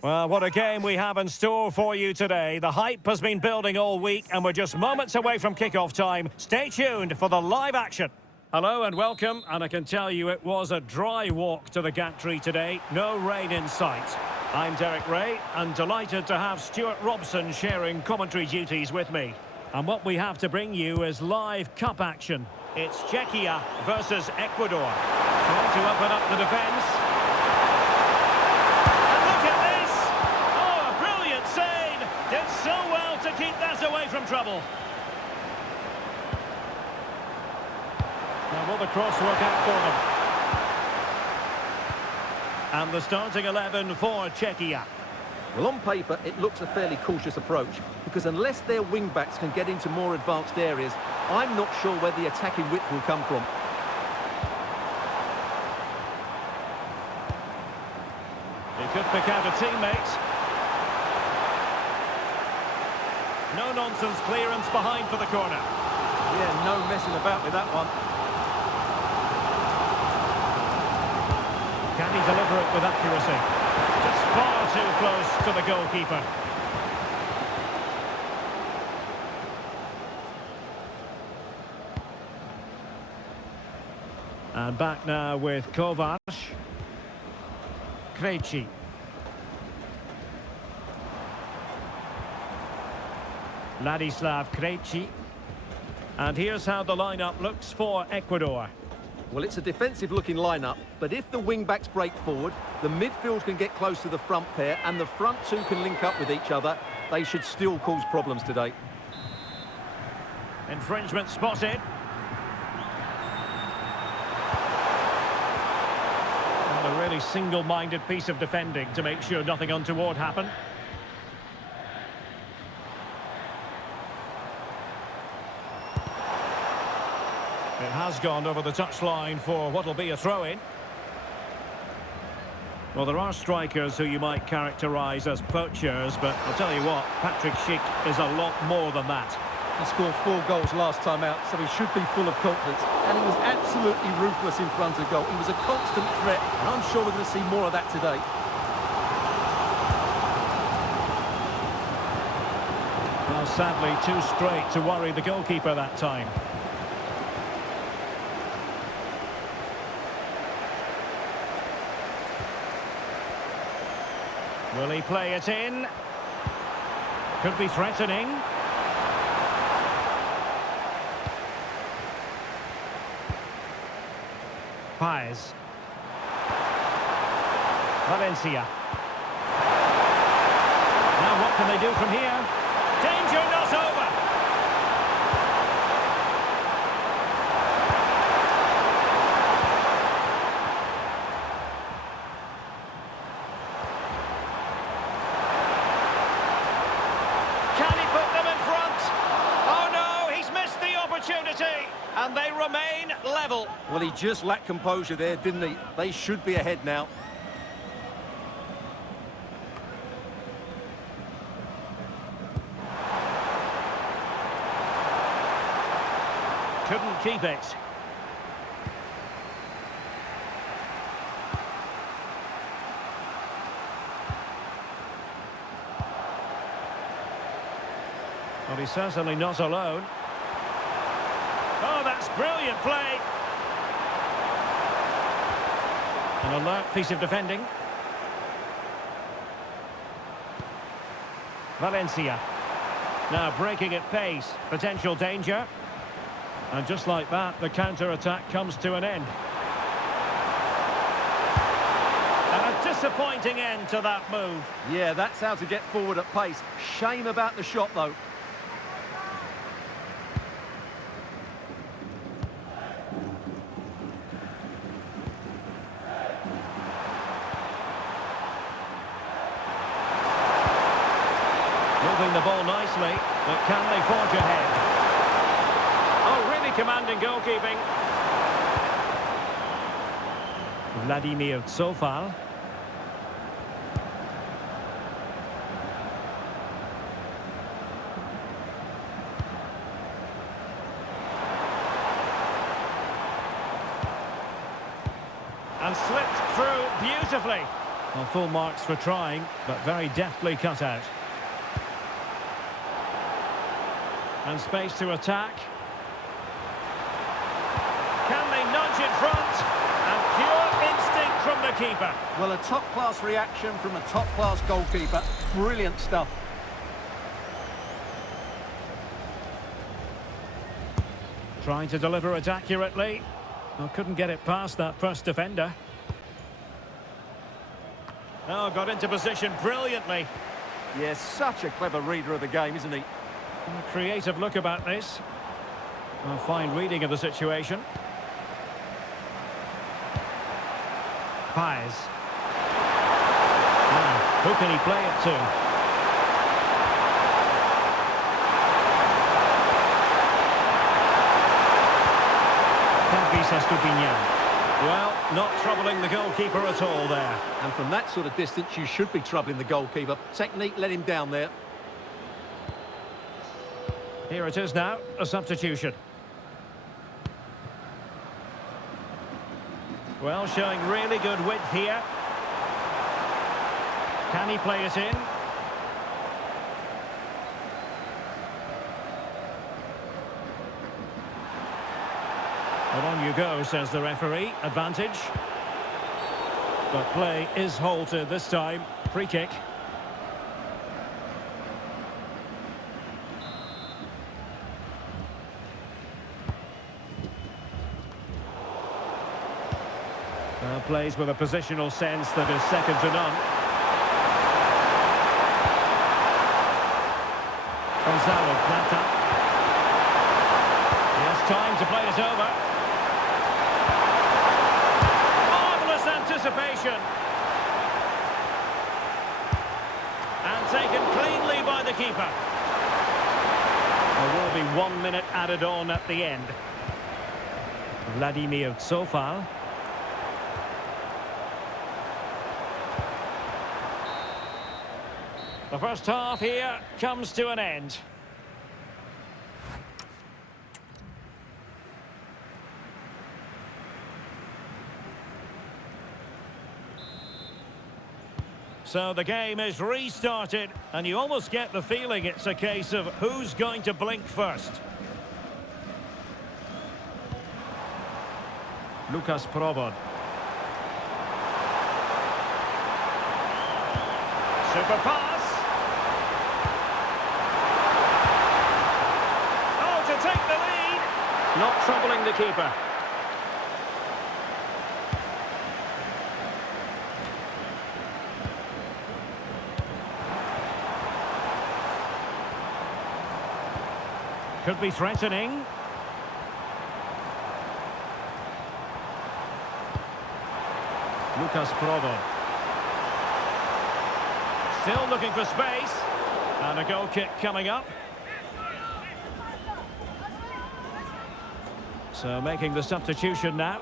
Well, what a game we have in store for you today. The hype has been building all week and we're just moments away from kickoff time. Stay tuned for the live action. Hello and welcome, and I can tell you it was a dry walk to the gantry today. No rain in sight. I'm Derek Ray and delighted to have Stuart Robson sharing commentary duties with me. And what we have to bring you is live cup action. It's Czechia versus Ecuador. Trying to open up the defence. Did so well to keep that away from trouble. Now will the cross work out for them? And the starting 11 for Czechia. Well, on paper, it looks a fairly cautious approach, because unless their wing-backs can get into more advanced areas, I'm not sure where the attacking width will come from. He could pick out a teammate. No-nonsense clearance behind for the corner. Yeah, no messing about with that one. Can he deliver it with accuracy? Just far too close to the goalkeeper. And back now with Kovac. Krejci. Ladislav Krejci. And here's how the lineup looks for Ecuador. Well, it's a defensive-looking lineup, but if the wing-backs break forward, the midfield can get close to the front pair, and the front two can link up with each other, they should still cause problems today. Infringement spotted. And a really single-minded piece of defending to make sure nothing untoward happened. It has gone over the touchline for what will be a throw-in. Well, there are strikers who you might characterise as poachers, but I'll tell you what, Patrick Schick is a lot more than that. He scored 4 goals last time out, so he should be full of confidence. And he was absolutely ruthless in front of goal. He was a constant threat, and I'm sure we're going to see more of that today. Well, sadly, too straight to worry the goalkeeper that time. Will he play it in? Could be threatening. Paez. Valencia. Now what can they do from here? Danger not over. And they remain level. Well, he just lacked composure there, didn't he? They should be ahead now. Couldn't keep it. Well, he's certainly not alone. Oh, that's brilliant play. An alert piece of defending. Valencia. Now breaking at pace. Potential danger. And just like that, the counter-attack comes to an end. And a disappointing end to that move. Yeah, that's how to get forward at pace. Shame about the shot, though. Moving the ball nicely, but can they forge ahead? Oh, really commanding goalkeeping. Vladimir Tsofal. And slipped through beautifully. Well, full marks for trying, but very deftly cut out. And space to attack. Can they nudge in front? And pure instinct from the keeper. Well, a top-class reaction from a top-class goalkeeper. Brilliant stuff. Trying to deliver it accurately. Well, couldn't get it past that first defender. Oh, got into position brilliantly. Yes, such a clever reader of the game, isn't he? A creative look about this. A fine reading of the situation. Paez. Now, who can he play it to? Well, not troubling the goalkeeper at all there. And from that sort of distance, you should be troubling the goalkeeper. Technique let him down there. Here it is now, a substitution. Well, showing really good width here. Can he play it in? Well, on you go, says the referee. Advantage. But play is halted this time. Free kick. plays with a positional sense that is second to none. Gonzalo Plata. He has time to play it over. Marvellous anticipation. And taken cleanly by the keeper. There will be 1 minute added on at the end. Vladimir Tsofal. The first half here comes to an end. So the game is restarted, and you almost get the feeling it's a case of who's going to blink first. Lucas Provod. Super pass. Oh, to take the lead. Not troubling the keeper. Could be threatening. Lucas Provod. Still looking for space. And a goal kick coming up. So making the substitution now.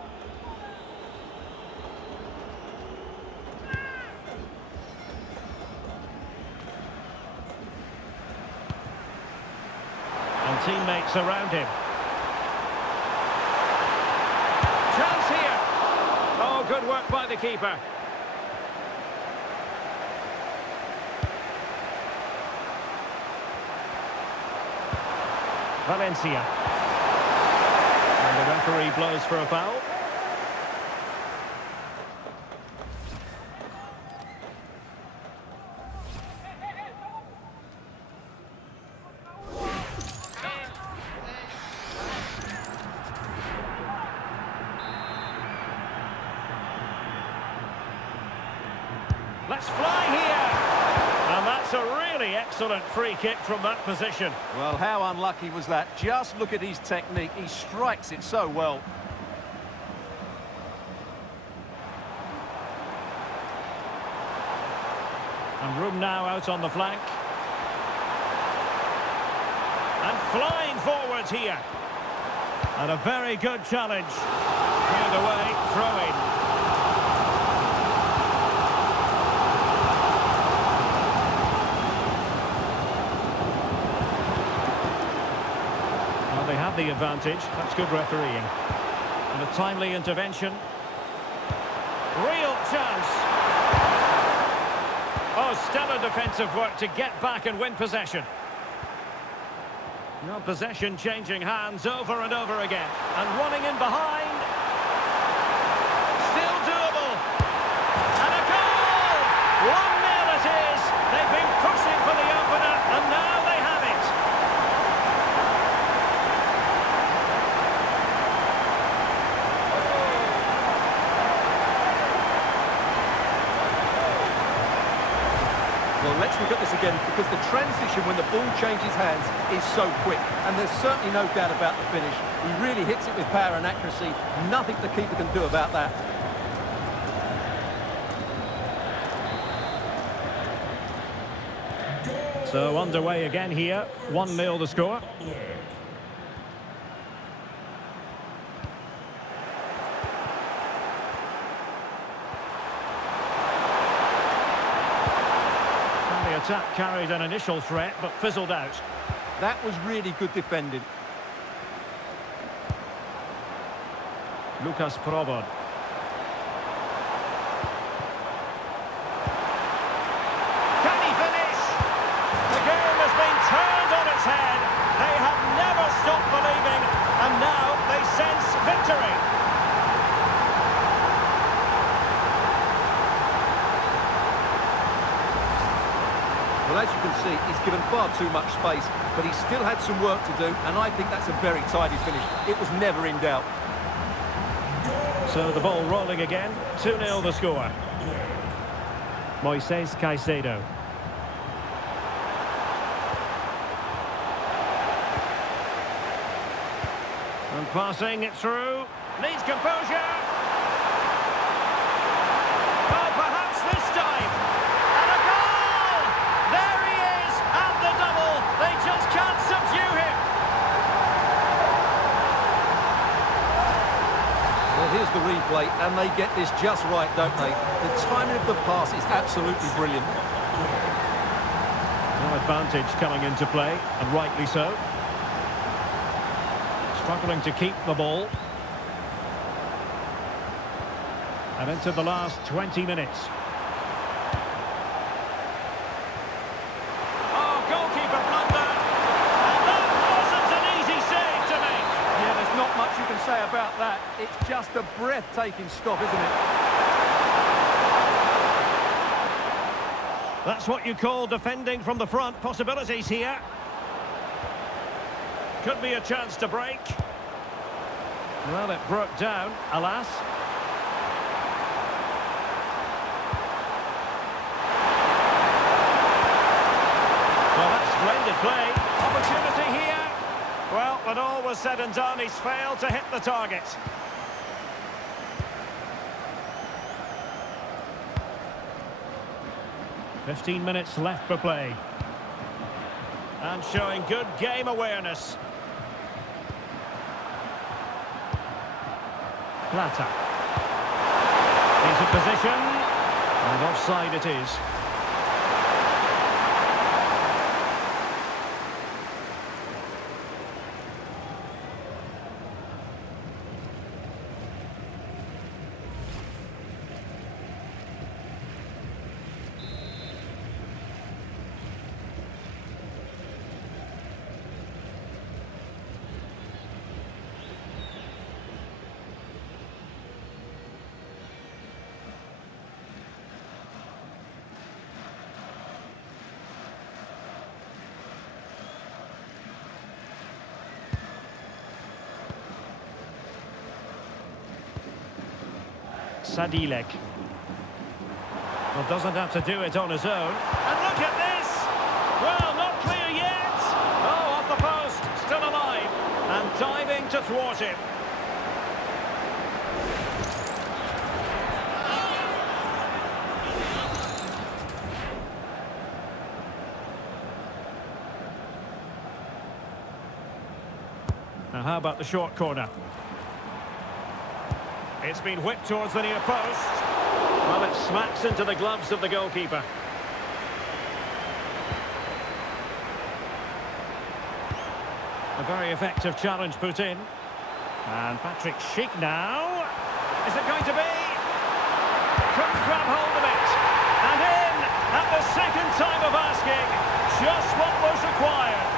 And teammates around him. Chance here. Oh, good work by the keeper. Valencia. And the referee blows for a foul. Let's fly here. And that's a really excellent free kick from that position. Well, how unlucky was that? Just look at his technique. He strikes it so well. And room now out on the flank. And flying forwards here. And a very good challenge. Cleared away, throw-in. They have the advantage. That's good refereeing. And a timely intervention. Real chance. Oh, stellar defensive work to get back and win possession. No possession changing hands over and over again. And running in behind. Still doable. And a goal! 1-0 it is. They've been pushing for the opener, and now they have it. Well, let's look at this again, because the transition when the ball changes hands is so quick, and there's certainly no doubt about the finish. He really hits it with power and accuracy. Nothing the keeper can do about that. So underway again here. 1-0 the score. The attack carried an initial threat, but fizzled out. That was really good defending. Lucas Provod. Can he finish? The game has been turned on its head. They have never stopped believing, and now they sense victory. Well, as you can see, he's given far too much space, but he still had some work to do, and I think that's a very tidy finish. It was never in doubt. So the ball rolling again. 2-0 the score. Moises Caicedo. And passing it through. Needs composure. Oh, perhaps this time. And a goal! There he is at the double. They just can't subdue him. Well, here's the replay, and they get this just right, don't they? The timing of the pass is absolutely brilliant. No advantage coming into play, and rightly so. Struggling to keep the ball. And into the last 20 minutes. Oh, goalkeeper blunder. And that wasn't an easy save to make. Yeah, there's not much you can say about that. It's just a breathtaking stop, isn't it? That's what you call defending from the front. Possibilities here. Could be a chance to break. Well, it broke down, alas. Well, that's splendid play. Opportunity here. Well, when all was said and done, he's failed to hit the target. "15 minutes left for play. And showing good game awareness. Plata. Into position. And offside it is. Sadilek. Well, doesn't have to do it on his own. And look at this! Well, not clear yet! Oh, off the post, still alive. And diving to thwart him. Now, how about the short corner? It's been whipped towards the near post. Well, it smacks into the gloves of the goalkeeper. A very effective challenge put in. And Patrick Schick now. Is it going to be? Couldn't grab hold of it. And in at the second time of asking. Just what was required.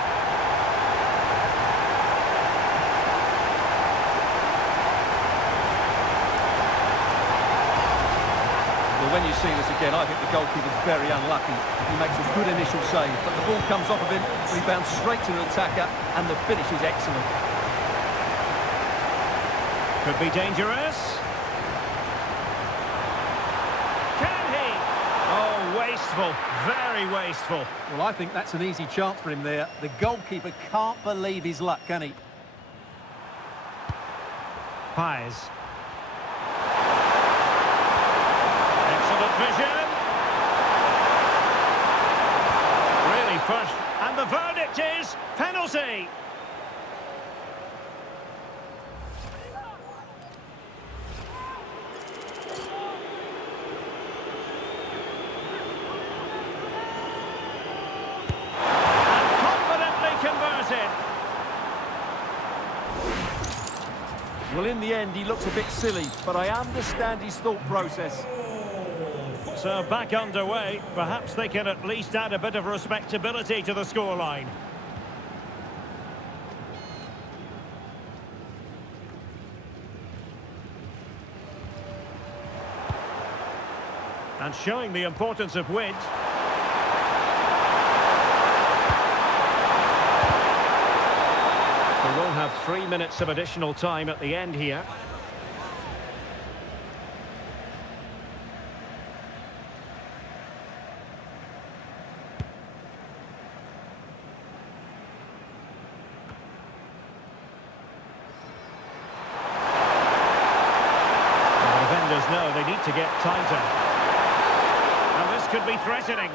When you see this again, I think the goalkeeper's very unlucky. He makes a good initial save, but the ball comes off of him, rebounds straight to the attacker, and the finish is excellent. Could be dangerous. Can he? Oh, wasteful. Very wasteful. Well, I think that's an easy chance for him there. The goalkeeper can't believe his luck, can he? Pies. Vision. Really pushed. And the verdict is penalty. And confidently converted. Well, in the end, he looks a bit silly, but I understand his thought process. So back underway. Perhaps they can at least add a bit of respectability to the scoreline. And showing the importance of width. We will have 3 minutes of additional time at the end here. No, they need to get tighter. And this could be threatening.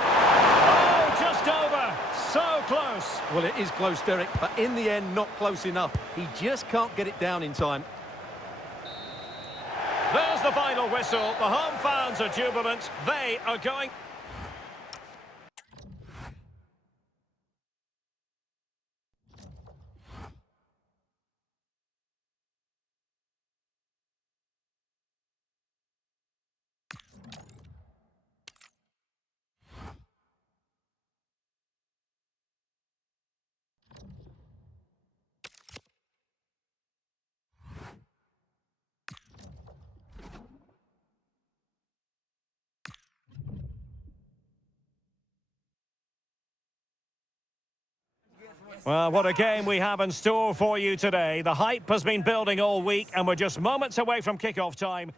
Oh, just over. So close. Well, it is close, Derek, but in the end, not close enough. He just can't get it down in time. There's the final whistle. The home fans are jubilant. They are going... Well, what a game we have in store for you today. The hype has been building all week and we're just moments away from kick-off time.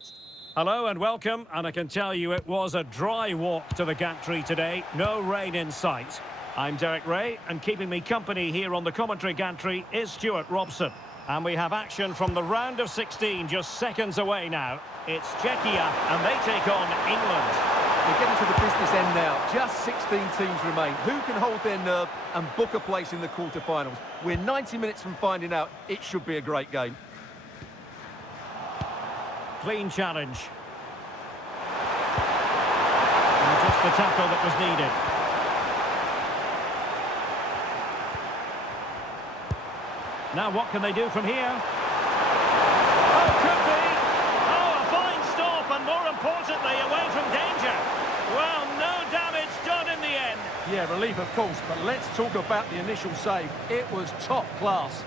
Hello and welcome, and I can tell you it was a dry walk to the gantry today. No rain in sight. I'm Derek Ray, and keeping me company here on the commentary gantry is Stuart Robson. And we have action from the round of 16 just seconds away now. It's Czechia and they take on England. We're getting to the business end now. Just 16 teams remain. Who can hold their nerve and book a place in the quarterfinals? We're 90 minutes from finding out. It should be a great game. Clean challenge. And just the tackle that was needed. Now what can they do from here? Oh, could be! Oh, a fine stop, and more importantly, away from danger. Well, no damage done in the end. Yeah, relief of course, but let's talk about the initial save. It was top class.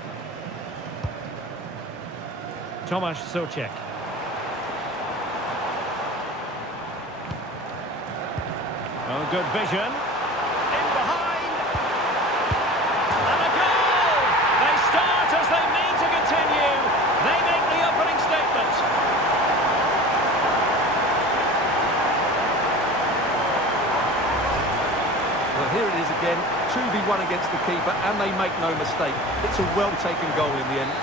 Tomasz Souček. Oh, good vision. In behind. And a goal! They start as they mean to continue. They make the opening statement. Well, here it is again. 2v1 against the keeper, and they make no mistake. It's a well-taken goal in the end.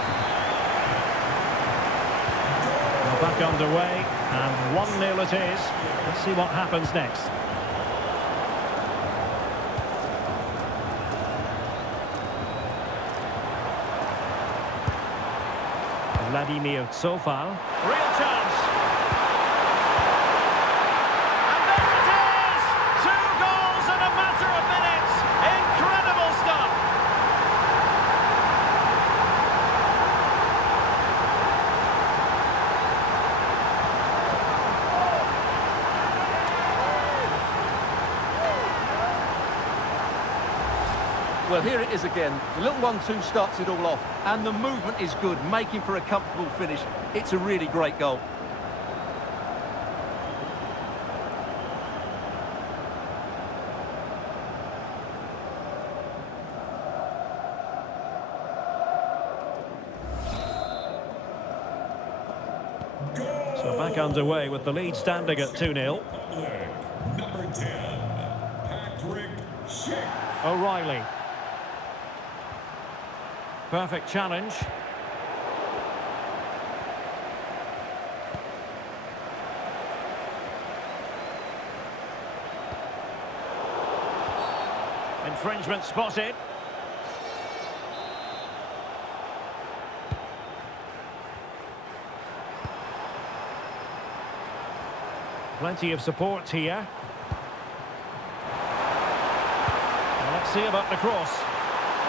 Well, back underway, and 1-0 it is. Let's see what happens next. Vladimir Tsofal. Real chance. And there it is! 2 goals in a matter of minutes. Incredible stuff. Well, here it is again. The little 1-2 starts it all off, and the movement is good, making for a comfortable finish. It's a really great goal. So back underway with the lead standing at 2-0. Number 10, Patrick Schick. O'Reilly. Perfect challenge. Infringement spotted. Plenty of support here. Well, let's see about the cross.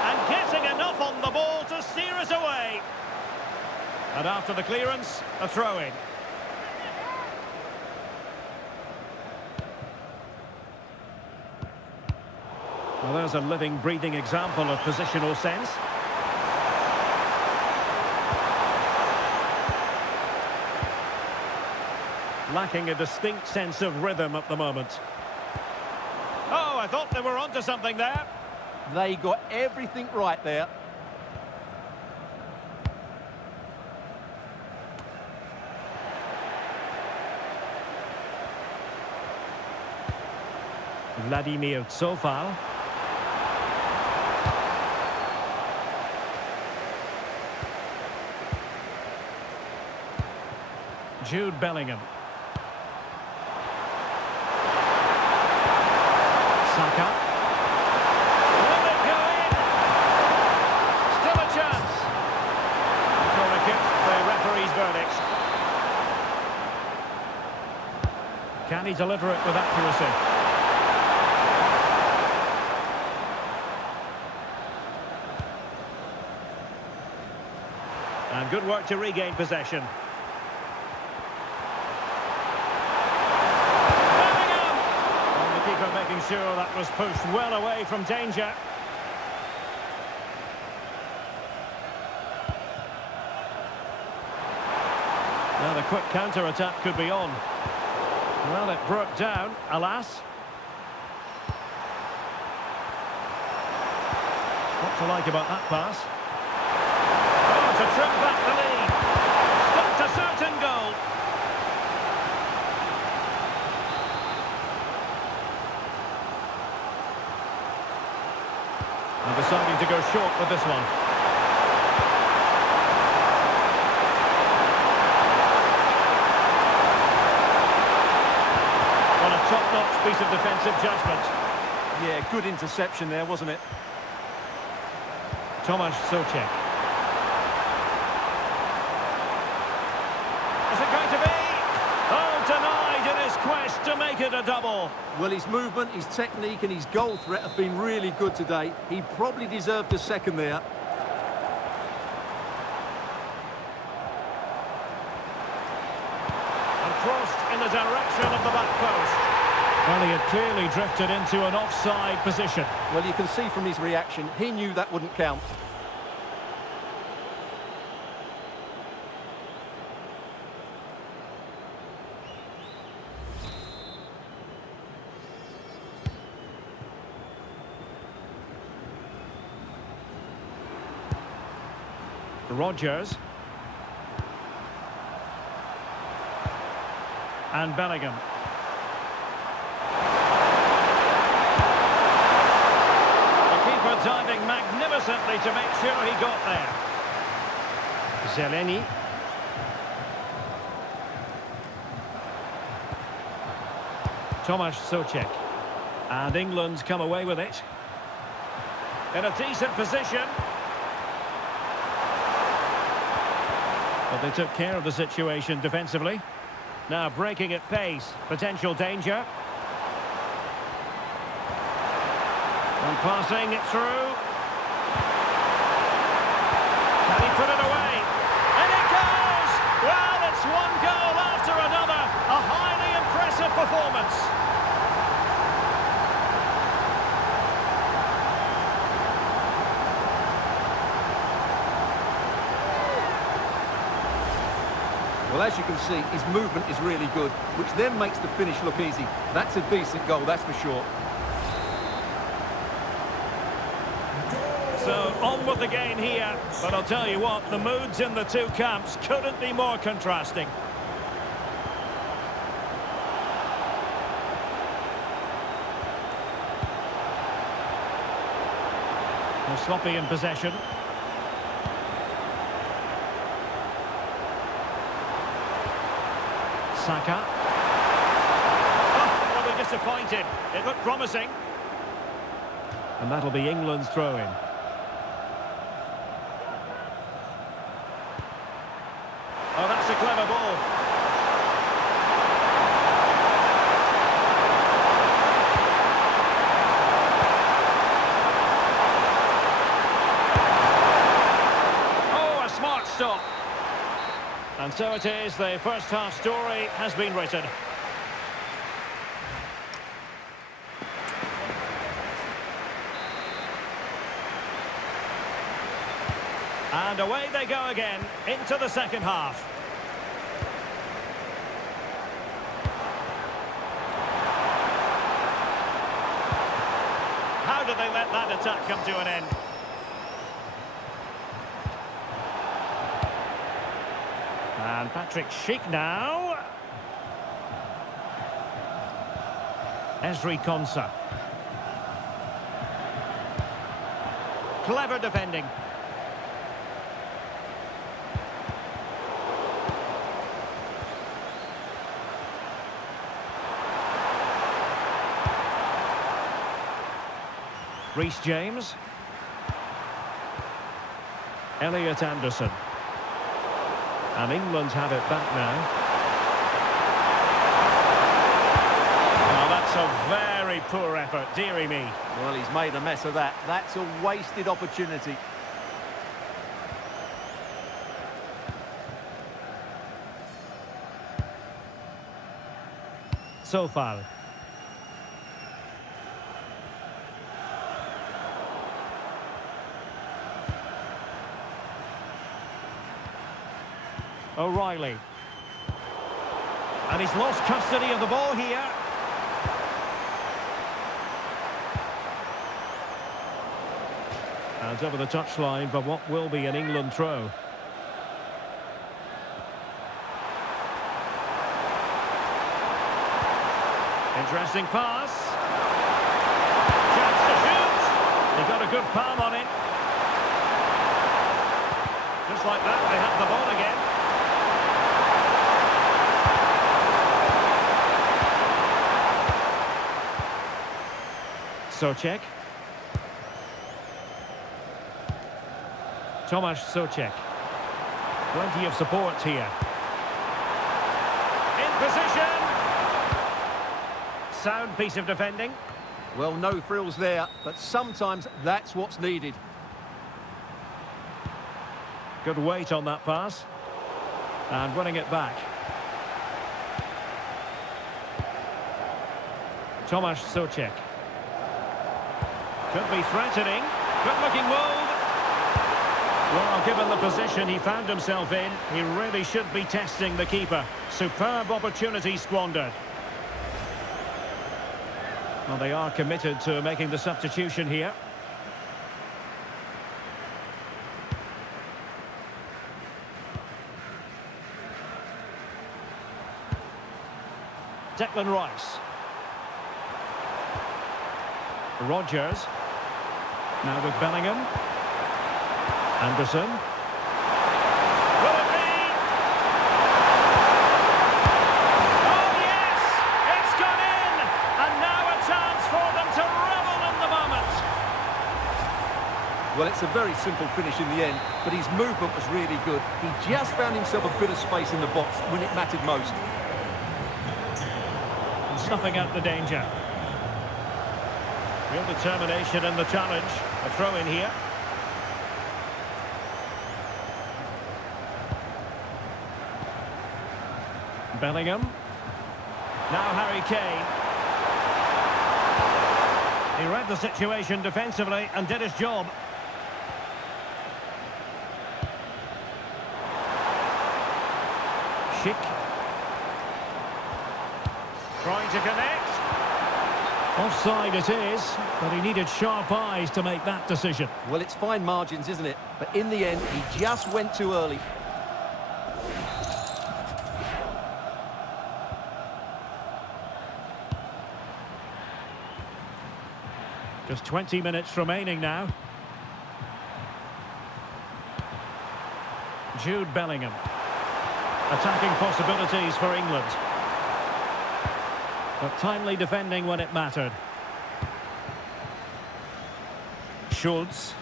And getting enough on the ball to steer us away. And after the clearance, a throw-in. Well, there's a living, breathing example of positional sense. Lacking a distinct sense of rhythm at the moment. Oh, I thought they were onto something there. They got everything right there. Vladimir Tsofal. Jude Bellingham. Saka. Will it go in? Still a chance. Corner kick, the referee's verdict. Can he deliver it with accuracy? And good work to regain possession. Bellingham! And the keeper making sure that was pushed well away from danger. Now the quick counter-attack could be on. Well, it broke down, alas. What to like about that pass? Oh, to trim back the lead. Stopped a certain goal. And deciding to go short with this one. Top-notch piece of defensive judgment. Yeah, good interception there, wasn't it? Tomasz Souček. Is it going to be? Oh, denied in his quest to make it a double. Well, his movement, his technique and his goal threat have been really good today. He probably deserved a second there. And crossed in the direction of the back post. Well, he had clearly drifted into an offside position. Well, you can see from his reaction, he knew that wouldn't count. Rodgers. And Bellingham. Diving magnificently to make sure he got there. Zeleny. Tomasz Souček. And England's come away with it. In a decent position. But they took care of the situation defensively. Now breaking at pace. Potential danger. And passing it through. Can he put it away? And it goes! Well, it's one goal after another. A highly impressive performance. Well, as you can see, his movement is really good, which then makes the finish look easy. That's a decent goal, that's for sure. So, on with the gain here, but I'll tell you what, the moods in the two camps couldn't be more contrasting. They're sloppy in possession. Saka. Oh, well, they're disappointed. It looked promising. And that'll be England's throw-in. Oh, that's a clever ball. Oh, a smart stop. And so it is, the first half story has been written. And away they go again, into the second half. How did they let that attack come to an end? And Patrick Schick now. Ezri Konsa. Clever defending. Reece James. Elliot Anderson. And England have it back now. Oh, that's a very poor effort, dearie me. Well, he's made a mess of that. That's a wasted opportunity. So far. O'Reilly. And he's lost custody of the ball here. And over the touchline for what will be an England throw. Interesting pass. Chance to shoot. He got a good palm on it. Just like that, they have the ball again. Souček. Tomasz Souček. Plenty of support here. In position. Sound piece of defending. Well, no frills there, but sometimes that's what's needed. Good weight on that pass. And winning it back. Tomasz Souček. Could be threatening. Good looking move. Well, given the position he found himself in, he really should be testing the keeper. Superb opportunity squandered. Well, they are committed to making the substitution here. Declan Rice. Rodgers. Now with Bellingham. Anderson. Will it be? Oh yes! It's gone in! And now a chance for them to revel in the moment. Well, it's a very simple finish in the end, but his movement was really good. He just found himself a bit of space in the box when it mattered most. And snuffing out the danger. Real determination in the challenge. A throw in here. Bellingham. Now Harry Kane. He read the situation defensively and did his job. Schick. Trying to connect. Offside it is, but he needed sharp eyes to make that decision. Well, it's fine margins, isn't it? But in the end, he just went too early. Just 20 minutes remaining now. Jude Bellingham. Attacking possibilities for England. But timely defending when it mattered. Schultz.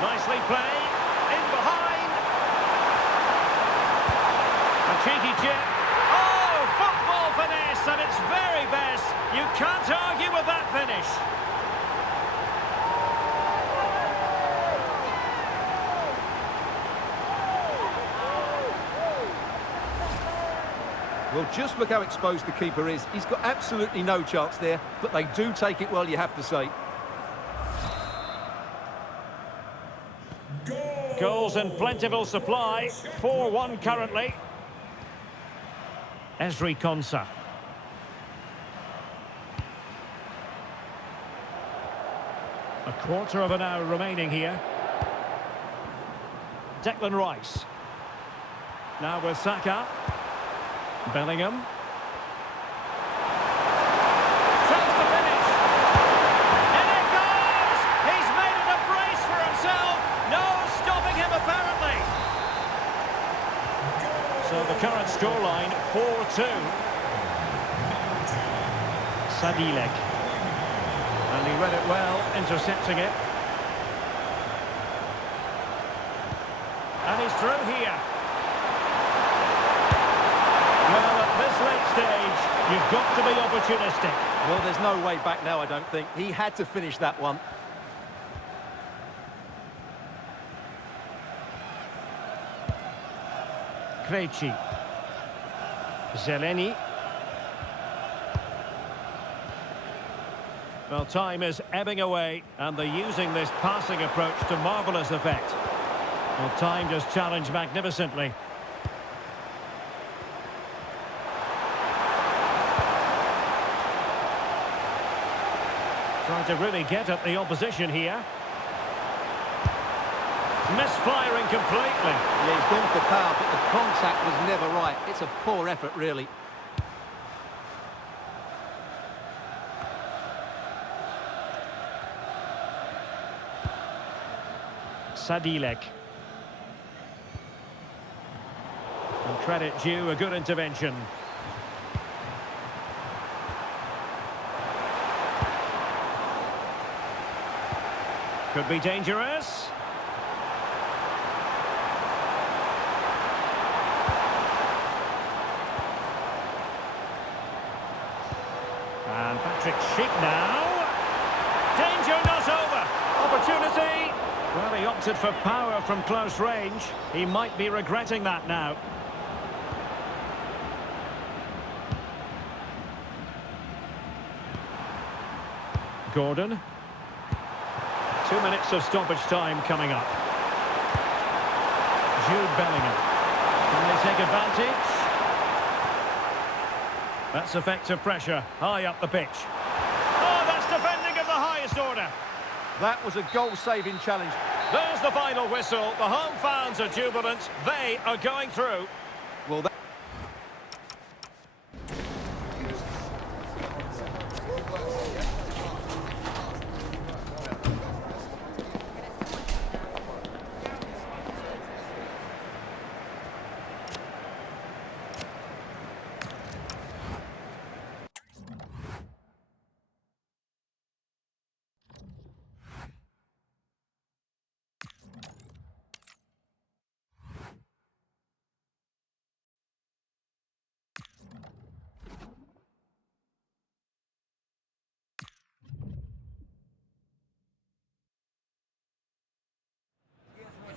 Nicely played. In behind. A cheeky chip. Oh, football finesse at its very best. You can't argue with that finish. Well, just look how exposed the keeper is. He's got absolutely no chance there, but they do take it well, you have to say. Goals in plentiful supply. 4-1 currently. Ezri Konsa. A quarter of an hour remaining here. Declan Rice. Now with Saka. Bellingham. Chance to finish. And it goes! He's made it a brace for himself. No stopping him apparently. So the current scoreline 4-2. Sadilek. And he read it well, intercepting it. And he's through here. Well, at this late stage, you've got to be opportunistic. Well, there's no way back now, I don't think. He had to finish that one. Krejci. Zeleny. Well, time is ebbing away, and they're using this passing approach to marvellous effect. Well, time just challenged magnificently. Trying to really get at the opposition here. Misfiring completely. Yeah, he's gone for power, but the contact was never right. It's a poor effort, really. Sadilek. And credit due, a good intervention. Could be dangerous. And Patrick Schick now. Danger not over. Opportunity. Well, he opted for power from close range. He might be regretting that now. Gordon. 2 minutes of stoppage time coming up. Jude Bellingham. Can they take advantage? That's effective pressure, high up the pitch. Oh, that's defending of the highest order. That was a goal-saving challenge. There's the final whistle. The home fans are jubilant. They are going through. Well, that...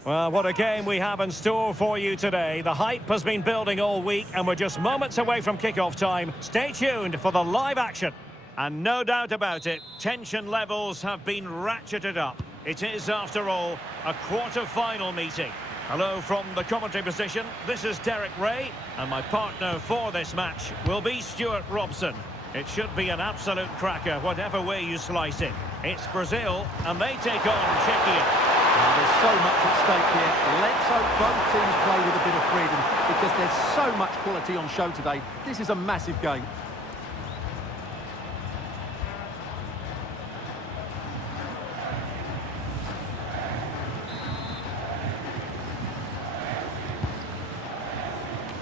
Well, what a game we have in store for you today. The hype has been building all week, and we're just moments away from kickoff time. Stay tuned for the live action. And no doubt about it, tension levels have been ratcheted up. It is, after all, a quarter-final meeting. Hello from the commentary position. This is Derek Ray, and my partner for this match will be Stuart Robson. It should be an absolute cracker, whatever way you slice it. It's Brazil, and they take on Czechia. There's so much at stake here. Let's hope both teams play with a bit of freedom because there's so much quality on show today. This is a massive game.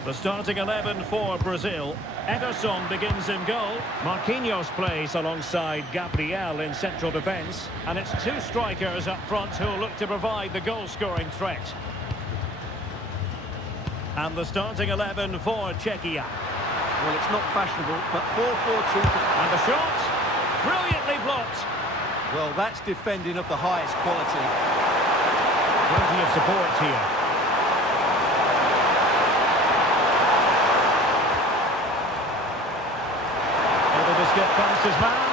The starting 11 for Brazil. Ederson begins in goal. Marquinhos plays alongside Gabriel in central defence. And it's two strikers up front who'll look to provide the goal-scoring threat. And the starting 11 for Czechia. Well, it's not fashionable, but 4-4-2... And the shot, brilliantly blocked. Well, that's defending of the highest quality. Plenty of support here. Get past his man.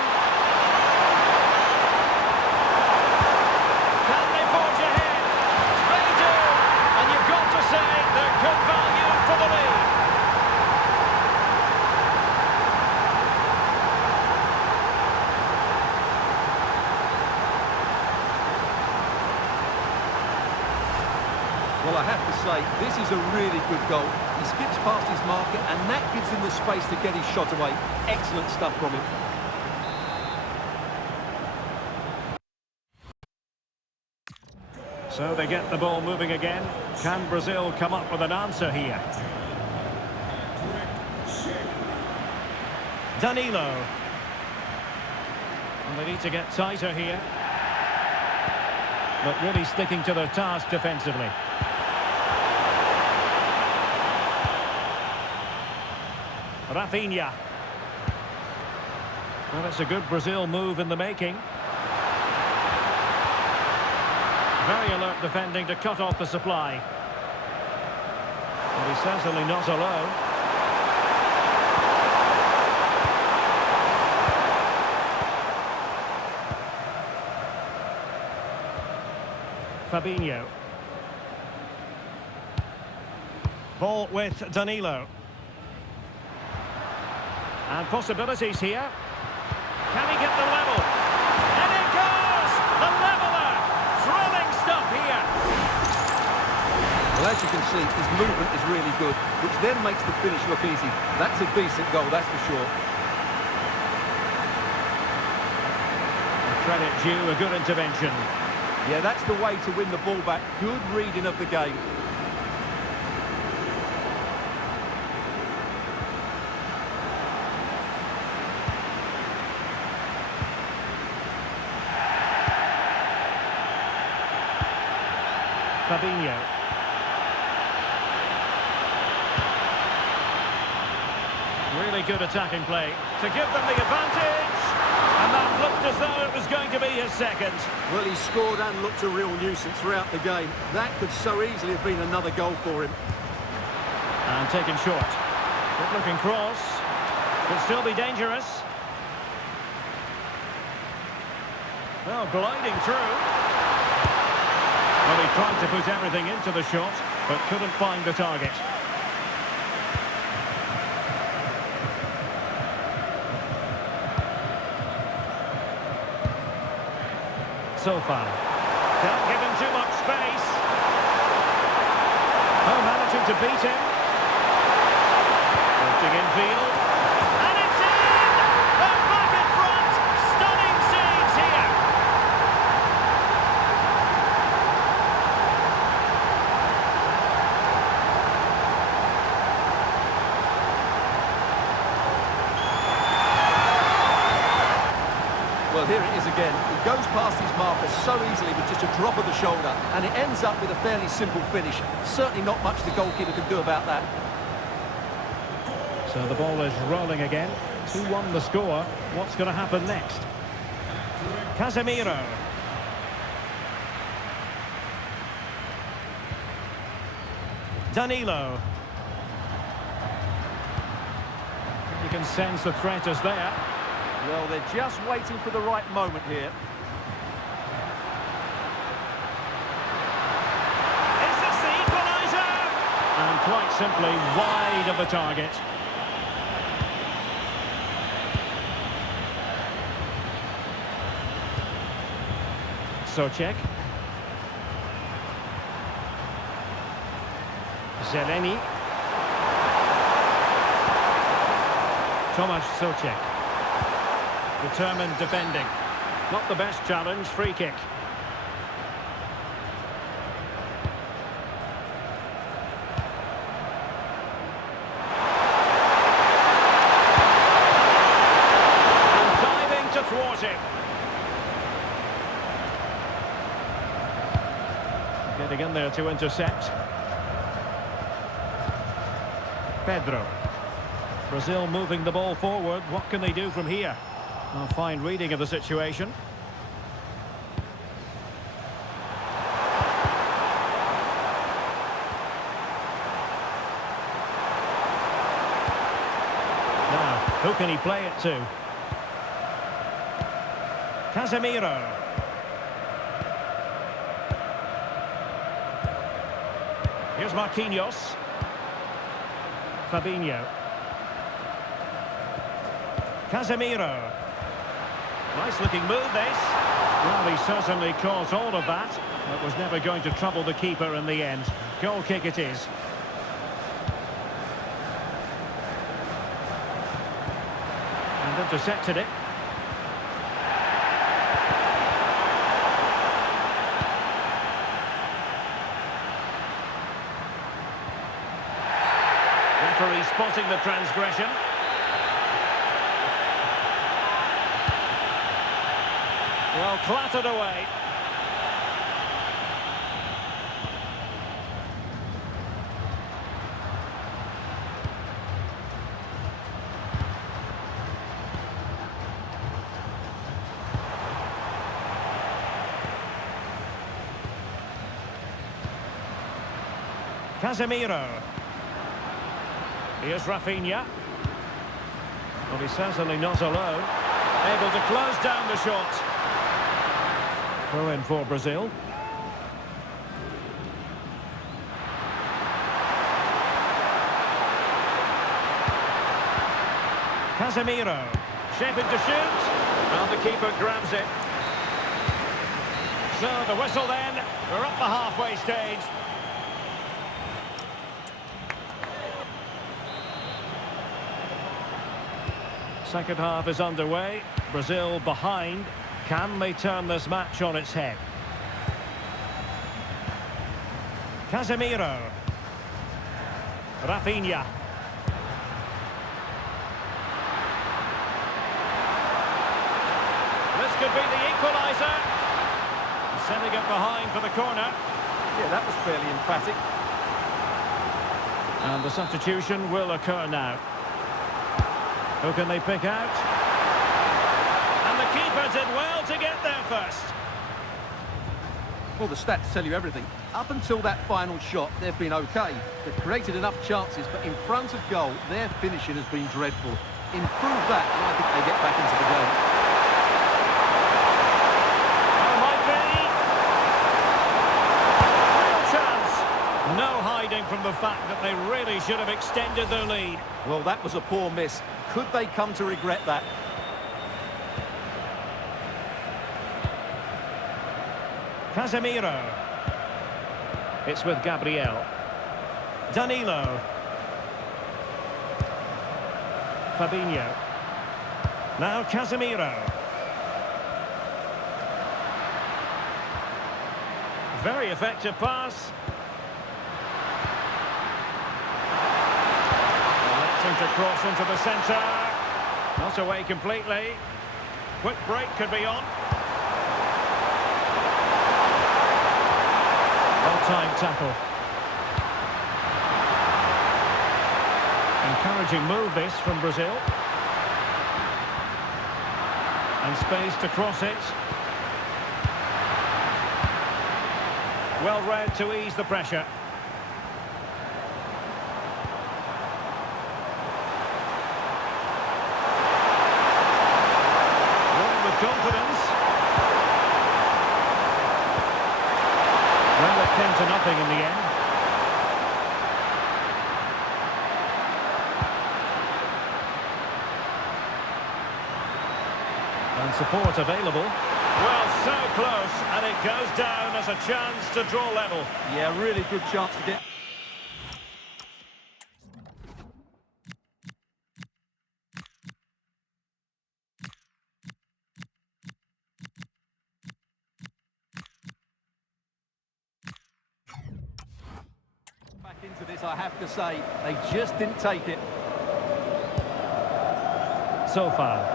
Can they forge ahead? They do. And you've got to say they're good value for the lead. Well, I have to say, this is a really good goal. He skips past his marker, and that gives him the space to get his shot away. Excellent stuff from him. So they get the ball moving again. Can Brazil come up with an answer here? Danilo. And they need to get tighter here. But really sticking to their task defensively. Rafinha. Well, it's a good Brazil move in the making. Very alert defending to cut off the supply. But he's certainly not alone. Fabinho. Ball with Danilo. And possibilities here. Can he get the level? And it goes! The leveller! Thrilling stuff here. Well, as you can see, his movement is really good, which then makes the finish look easy. That's a decent goal, that's for sure. Credit due, a good intervention. Yeah, that's the way to win the ball back. Good reading of the game. Fabinho. Really good attacking play to give them the advantage. And that looked as though it was going to be his second. Well, he scored and looked a real nuisance throughout the game. That could so easily have been another goal for him. And taken short. Good looking cross. Could still be dangerous. Well, gliding through. Well, he tried to put everything into the shot, but couldn't find the target. So far. Can't give him too much space. Oh, managing to beat him. Lifting infield. And it's in! They're back in front! Stunning scenes here! Well, here it is again. He goes past his marker so easily with just a drop of the shoulder, and it ends up with a fairly simple finish. Certainly not much the goalkeeper can do about that. So the ball is rolling again. 2-1 the score. What's going to happen next? Casemiro. Danilo. You can sense the threat is there. Well, they're just waiting for the right moment here. Is this the equaliser? And quite simply wide of the target. Socek. Zeleny. Tomasz Socek. Determined defending. Not the best challenge, free kick. And diving to thwart it. Getting in there to intercept. Pedro. Brazil moving the ball forward. What can they do from here? A fine reading of the situation. Now, who can he play it to? Casemiro. Here's Marquinhos. Fabinho. Casemiro. Nice looking move, this. Well, he certainly caused all of that. It was never going to trouble the keeper in the end. Goal kick it is. And intercepted it. Referee spotting the transgression. Well, clattered away. Casemiro. Here's Rafinha. Well, he's certainly not alone. Able to close down the shot. Throw in for Brazil. Casemiro. Shaping to shoot. Well, the keeper grabs it. So the whistle then. We're up the halfway stage. Second half is underway. Brazil behind. Can they turn this match on its head? Casemiro. Rafinha. This could be the equaliser. Sending it behind for the corner. Yeah, that was fairly emphatic. And the substitution will occur now. Who can they pick out? And the keeper did well to get there first. Well, the stats tell you everything. Up until that final shot, they've been okay. They've created enough chances, but in front of goal, their finishing has been dreadful. Improve that, and I think they get back into the game. Oh, might be. Real chance. No hiding from the fact that they really should have extended their lead. Well, that was a poor miss. Could they come to regret that? Casemiro. It's with Gabriel. Danilo. Fabinho. Now Casemiro. Very effective pass. Electing to cross into the centre. Not away completely. Quick break could be on. Well-timed tackle. Encouraging move this from Brazil. And space to cross it. Well read to ease the pressure. Running with confidence. Well, it came to nothing in the end. And support available. Well, so close, and it goes down as a chance to draw level. Yeah, really good chance to get... Back into this, I have to say, they just didn't take it. So far.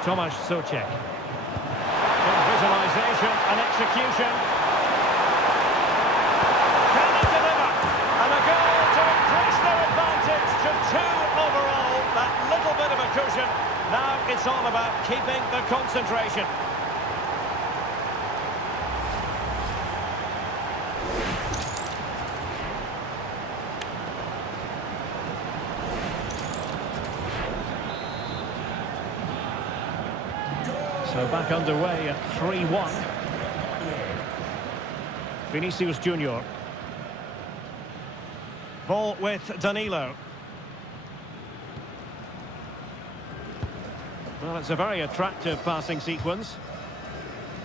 Tomasz Souček. Good visualisation and execution. Can he deliver? And a goal to increase their advantage to 2 overall. That little bit of a cushion. Now it's all about keeping the concentration. So back underway at 3-1. Vinicius Junior. Ball with Danilo. Well, it's a very attractive passing sequence.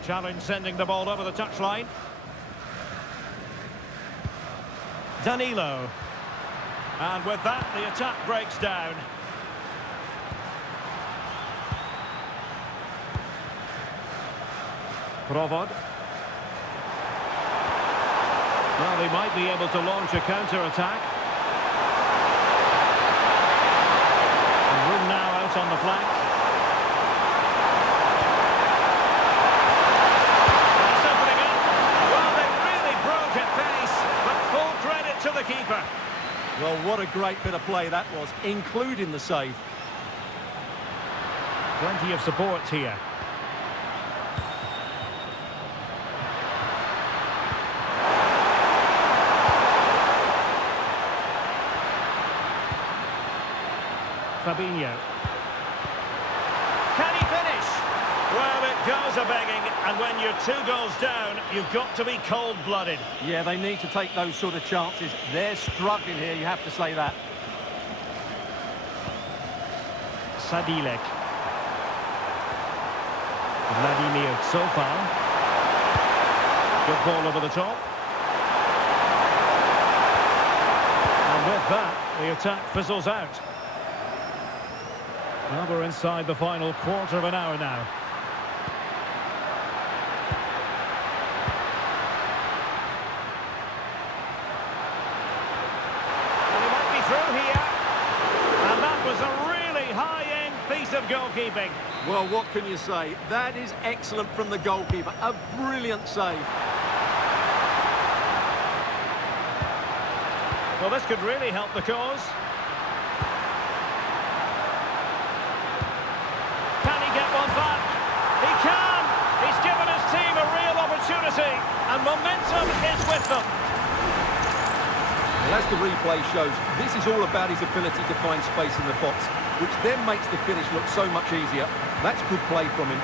Challenge sending the ball over the touchline. Danilo. And with that, the attack breaks down. Provod. Well, they might be able to launch a counter-attack. pass on the flank. That's opening up. Well, they really broke at pace, but full credit to the keeper. Well, what a great bit of play that was, including the save. Plenty of support here. Fabinho. Can he finish? Well, it goes a-begging, and when you're 2 goals down, you've got to be cold-blooded. Yeah, they need to take those sort of chances. They're struggling here, you have to say that. Sadilek. Vladimir Sofal. Good ball over the top. And with that, the attack fizzles out. Well, we're inside the final quarter of an hour now. And he might be through here. And that was a really high-end piece of goalkeeping. Well, what can you say? That is excellent from the goalkeeper. A brilliant save. Well, this could really help the cause. Can he get one back? He can! He's given his team a real opportunity, and momentum is with them. Well, as the replay shows, this is all about his ability to find space in the box, which then makes the finish look so much easier. That's good play from him.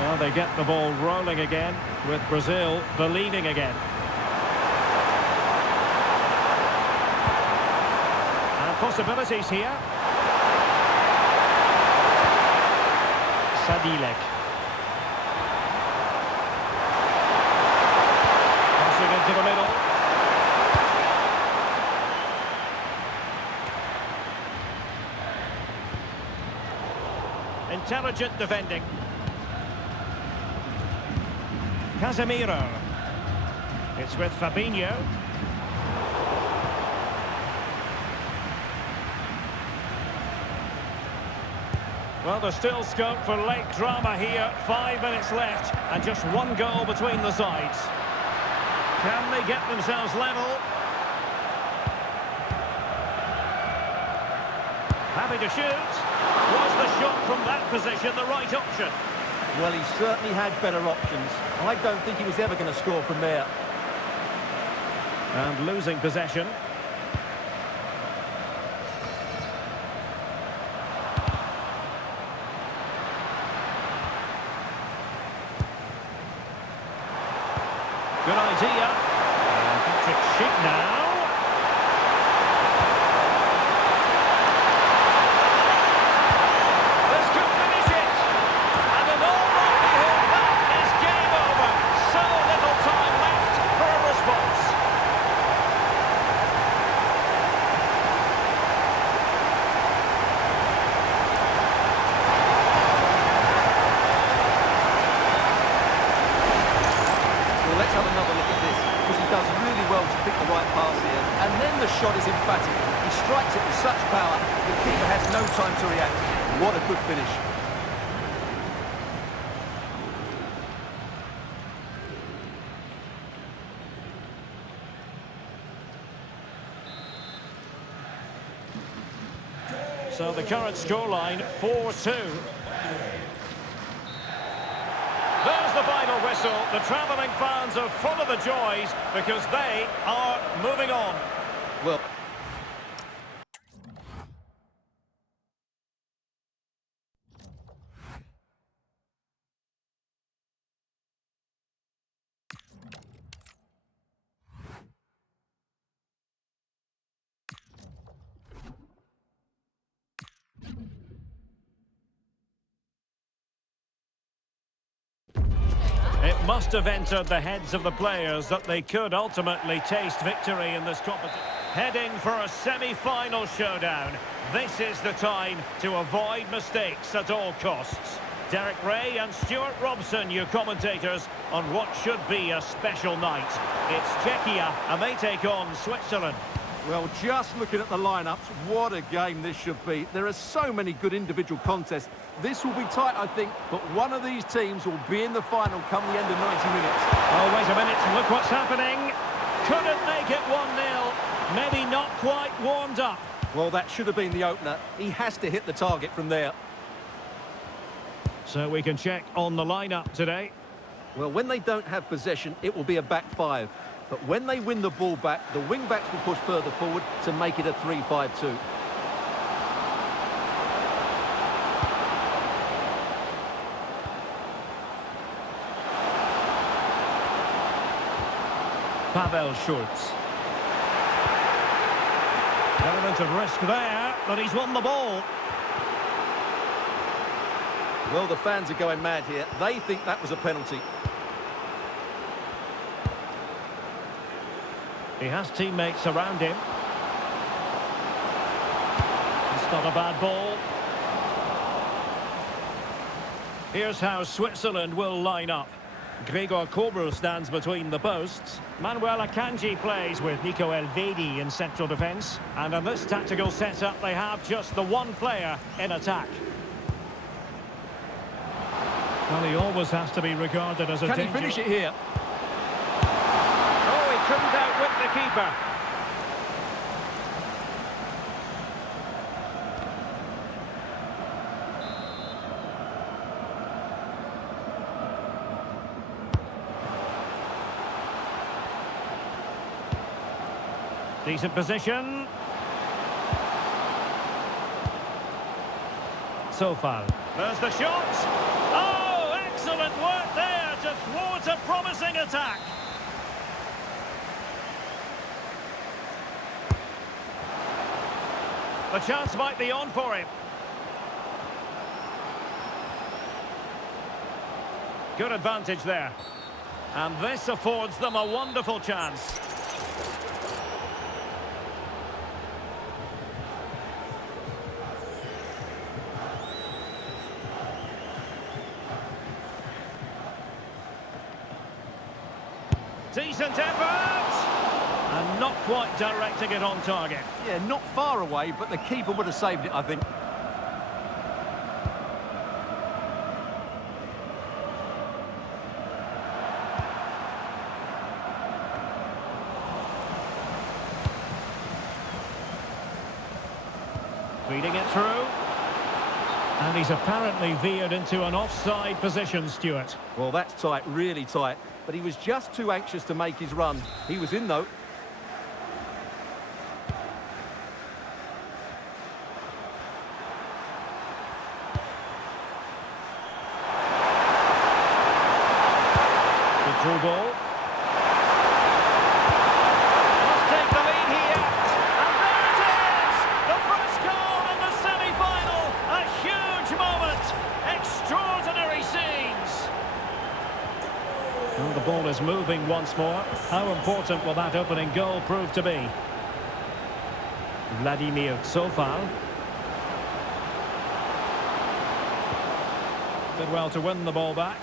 Well, they get the ball rolling again, with Brazil believing again. And possibilities here. Sadilek. Passing into the middle. Intelligent defending. Casemiro. It's with Fabinho. Well, there's still scope for late drama here. 5 minutes left and just 1 goal between the sides. Can they get themselves level? Happy to shoot. Was the shot from that position the right option? Well, he certainly had better options. I don't think he was ever going to score from there. And losing possession. Good idea. And Patrick Schick now. This could finish it. And in all likelihood, that is game over. So little time left for a response. Well, let's have another look at this, because he does really well to pick the right pass here. And then the shot is emphatic. He strikes it with such power, the keeper has no time to react. What a good finish. So the current scoreline, 4-2. There's the final whistle. The travelling fans are full of the joys because they are moving on. Well, It must have entered the heads of the players that they could ultimately taste victory in this competition. Heading for a semi-final showdown. This is the time to avoid mistakes at all costs. Derek Ray and Stuart Robson, your commentators, on what should be a special night. It's Czechia, and they take on Switzerland. Well, just looking at the lineups, what a game this should be. There are so many good individual contests. This will be tight, I think, but one of these teams will be in the final come the end of 90 minutes. Oh, wait a minute, look what's happening. Couldn't make it 1-0. Maybe not quite warmed up. Well, that should have been the opener. He has to hit the target from there. So we can check on the lineup today. Well, when they don't have possession, it will be a back five. But when they win the ball back, the wing-backs will push further forward to make it a 3-5-2. Pavel Schultz. Element of risk there, but he's won the ball. Well, the fans are going mad here. They think that was a penalty. He has teammates around him. It's not a bad ball. Here's how Switzerland will line up. Gregor Kobel stands between the posts. Manuel Akanji plays with Nico Elvedi in central defence. And in this tactical setup, they have just the one player in attack. Well, he always has to be regarded as a danger. Can he finish it here? Oh, he couldn't outwit the keeper. Decent position. So far. There's the shot. Oh, excellent work there to thwart a promising attack. The chance might be on for him. Good advantage there. And this affords them a wonderful chance. Decent effort! And not quite directing it on target. Yeah, not far away, but the keeper would have saved it, I think. Feeding it through. And he's apparently veered into an offside position, Stuart. Well, that's tight, really tight. But he was just too anxious to make his run. He was in, though. Good through ball. Must take the lead here. And there it is! The first goal in the semi-final. A huge moment. Extraordinary scenes. Well, the ball is moving once more. How important will that opening goal prove to be? Vladimir Sofal. Did well to win the ball back.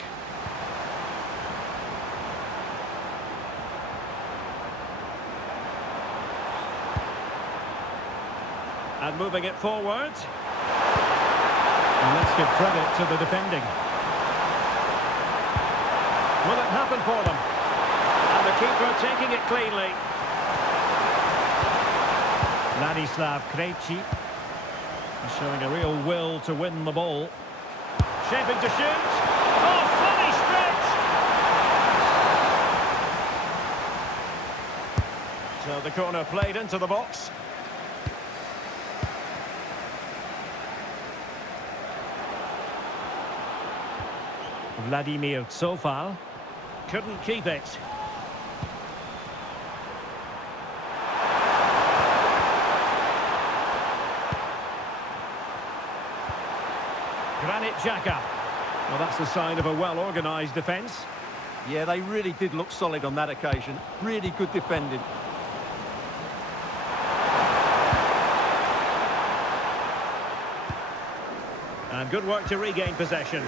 And moving it forward. And let's give credit to the defending. Will it happen for them? And the keeper taking it cleanly. Ladislav Krejci showing a real will to win the ball. Shaping to shoot. Oh, fully stretched. So the corner played into the box. Vladimir Sofal couldn't keep it. Granit Xhaka. Well, that's a sign of a well-organised defence. Yeah, they really did look solid on that occasion. Really good defending. And good work to regain possession.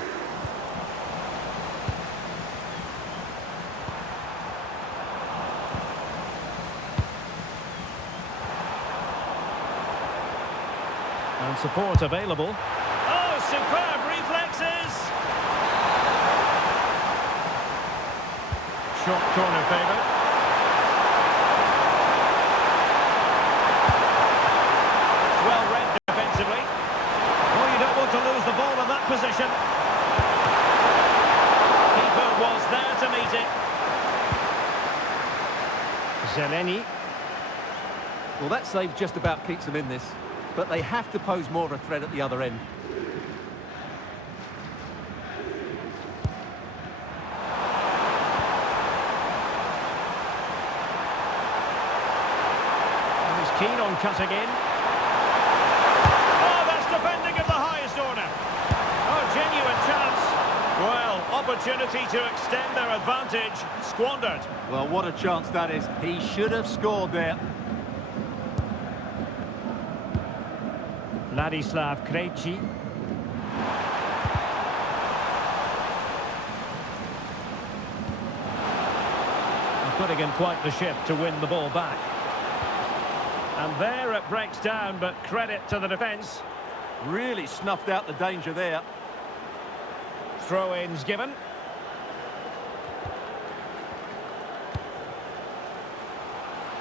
And support available. Oh, superb reflexes! Short corner favourite. Well read defensively. Oh, you don't want to lose the ball in that position. Keeper was there to meet it. Zeleny. Well, that save just about keeps them in this, but they have to pose more of a threat at the other end. And he's keen on cutting in. Oh, that's defending of the highest order. Oh, genuine chance. Well, opportunity to extend their advantage, squandered. Well, what a chance that is. He should have scored there. Ladislav Krejci. Putting in quite the shift to win the ball back. And there it breaks down, but credit to the defence. Really snuffed out the danger there. Throw-ins given.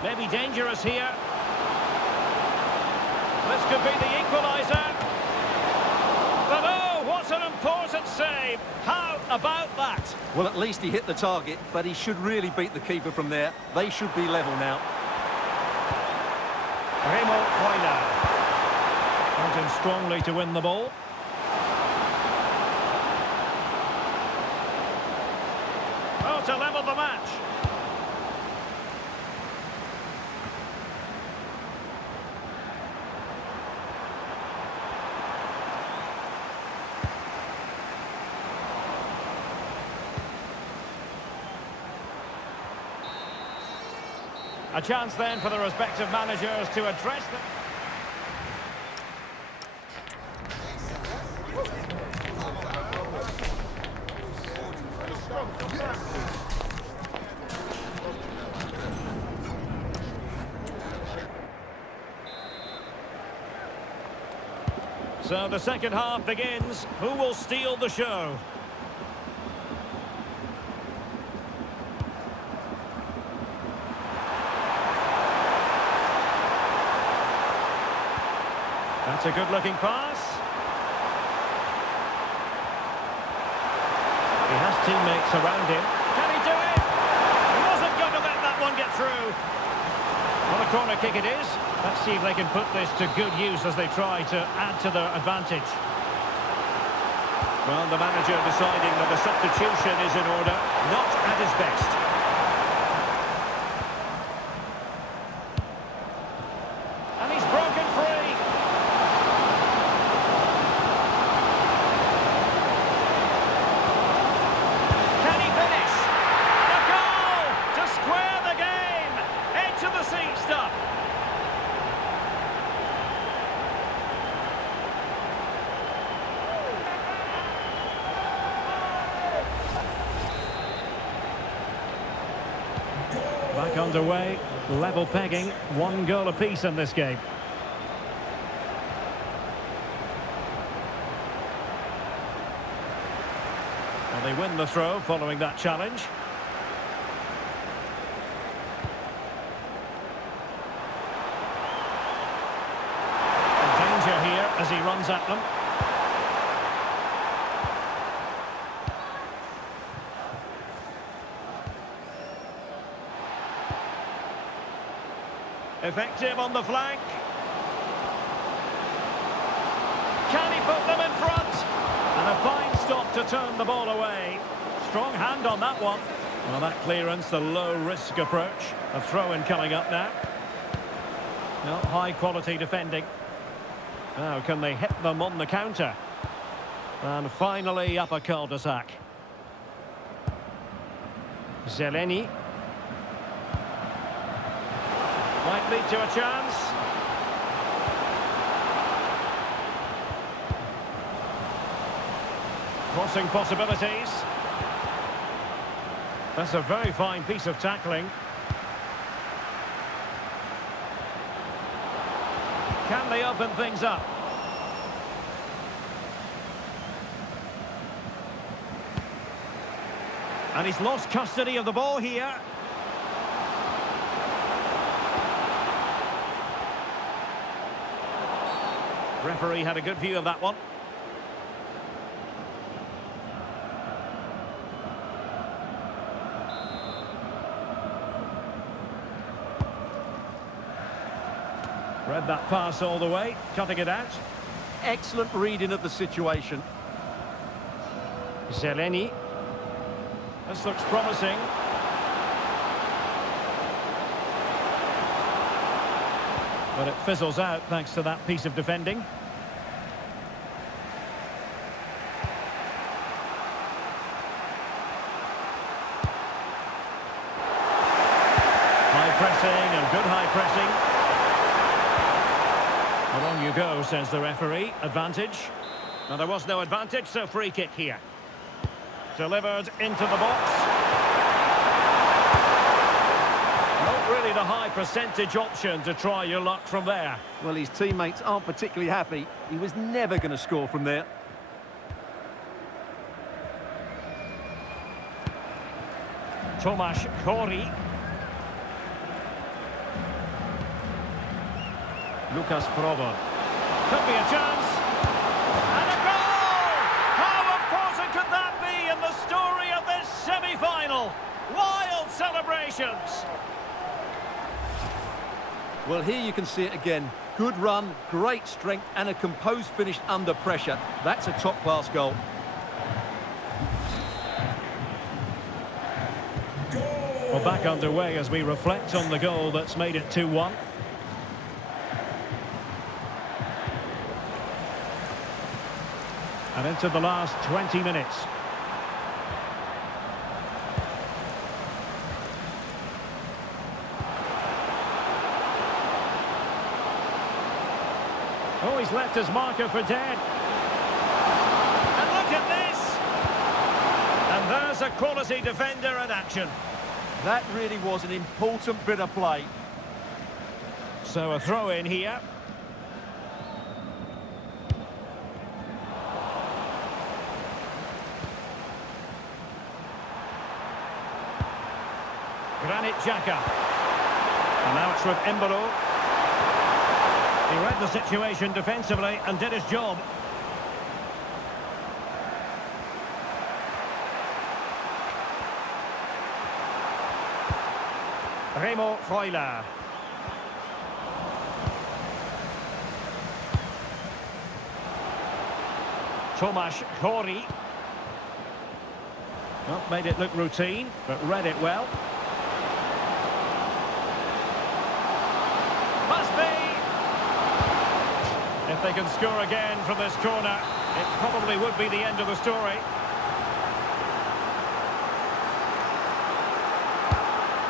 Maybe dangerous here. This could be the equaliser. But oh, what an important save. How about that? Well, at least he hit the target, but he should really beat the keeper from there. They should be level now. Remo Koina. Went in strongly to win the ball. Oh, to level the match. A chance then for the respective managers to address them. So the second half begins. Who will steal the show? That's a good-looking pass. He has teammates around him. Can he do it? He wasn't going to let that one get through. Well, a corner kick it is. Let's see if they can put this to good use as they try to add to their advantage. Well, the manager deciding that the substitution is in order, not at his best. And he's broken free. Can he finish? A goal to square the game. Edge of the seat stuff. Back underway, level pegging, 1 goal apiece in this game. Well, they win the throw following that challenge. And danger here as he runs at them. Effective on the flank. Can he put them in front? And a fine stop to turn the ball away. Strong hand on that one. Well, that clearance, the low-risk approach. A throw-in coming up now. Well, high-quality defending. Now, can they hit them on the counter? And finally, up a cul-de-sac. Zeleny. Might lead to a chance. Crossing possibilities. That's a very fine piece of tackling. Can they open things up? And he's lost custody of the ball here. Referee had a good view of that one. Read that pass all the way, cutting it out. Excellent reading of the situation. Zeleny. This looks promising. But it fizzles out thanks to that piece of defending. High pressing and good high pressing. Along you go, says the referee. Advantage. Now there was no advantage, so free kick here. Delivered into the box. Not really the high percentage option to try your luck from there. Well, his teammates aren't particularly happy. He was never going to score from there. Tomasz Kori. Lucas Provo. Could be a chance. And a goal! How important could that be in the story of this semi-final? Wild celebrations! Well, here you can see it again. Good run, great strength, and a composed finish under pressure. That's a top-class goal. Well, back underway as we reflect on the goal that's made it 2-1. And into the last 20 minutes. Oh, he's left his marker for dead. And look at this! And there's a quality defender in action. That really was an important bit of play. So a throw in here. Granit Xhaka. And now it's with Embolo. He read the situation defensively and did his job. Remo Freuler. Tomasz Kori. Well, made it look routine, but read it well. Must be! If they can score again from this corner, it probably would be the end of the story.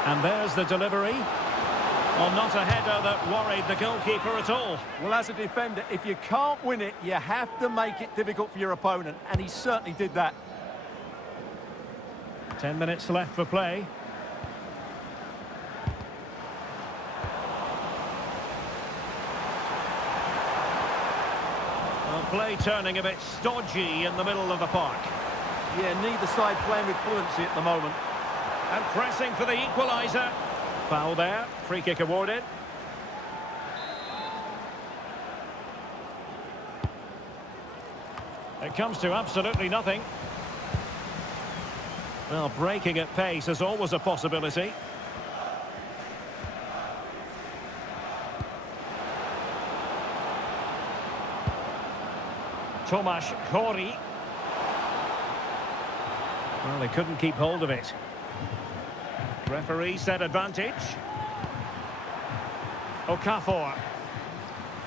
And there's the delivery. Well, not a header that worried the goalkeeper at all. Well, as a defender, if you can't win it, you have to make it difficult for your opponent, and he certainly did that. 10 minutes left for play. Well, play turning a bit stodgy in the middle of the park. Yeah, neither side playing with fluency at the moment. And pressing for the equaliser. Foul there. Free kick awarded. It comes to absolutely nothing. Well, breaking at pace is always a possibility. Tomasz Kori. Well, they couldn't keep hold of it. Referee said advantage. Okafor.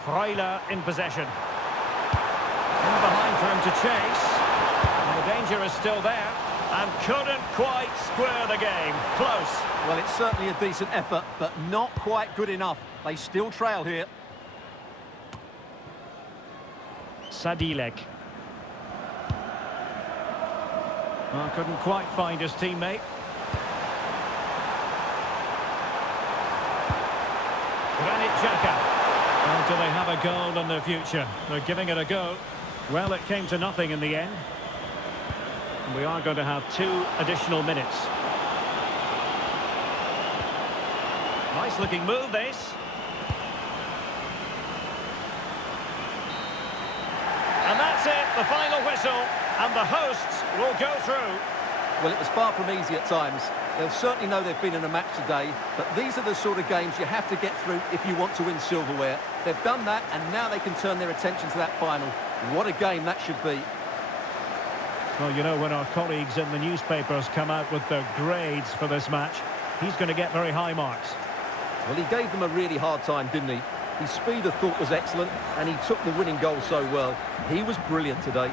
Freuler in possession. In behind for him to chase. And the danger is still there. And couldn't quite square the game. Close. Well, it's certainly a decent effort, but not quite good enough. They still trail here. Sadilek. Well, couldn't quite find his teammate. Granit Xhaka. Well, do they have a goal in their future? They're giving it a go. Well, it came to nothing in the end. We are going to have 2 additional minutes. Nice looking move, this. And that's it, the final whistle, and the hosts will go through. Well, it was far from easy at times. They'll certainly know they've been in a match today, but these are the sort of games you have to get through if you want to win silverware. They've done that, and now they can turn their attention to that final. What a game that should be. Well, you know, when our colleagues in the newspapers come out with their grades for this match, he's going to get very high marks. Well, he gave them a really hard time, didn't he? His speed, I thought, was excellent, and he took the winning goal so well. He was brilliant today.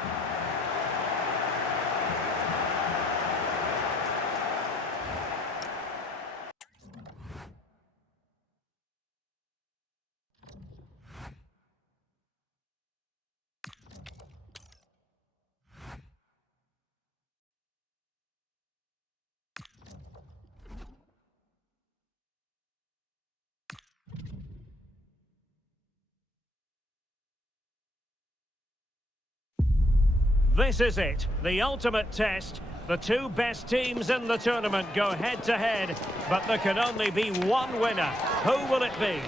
This is it, the ultimate test. The 2 best teams in the tournament go head-to-head, but there can only be one winner. Who will it be?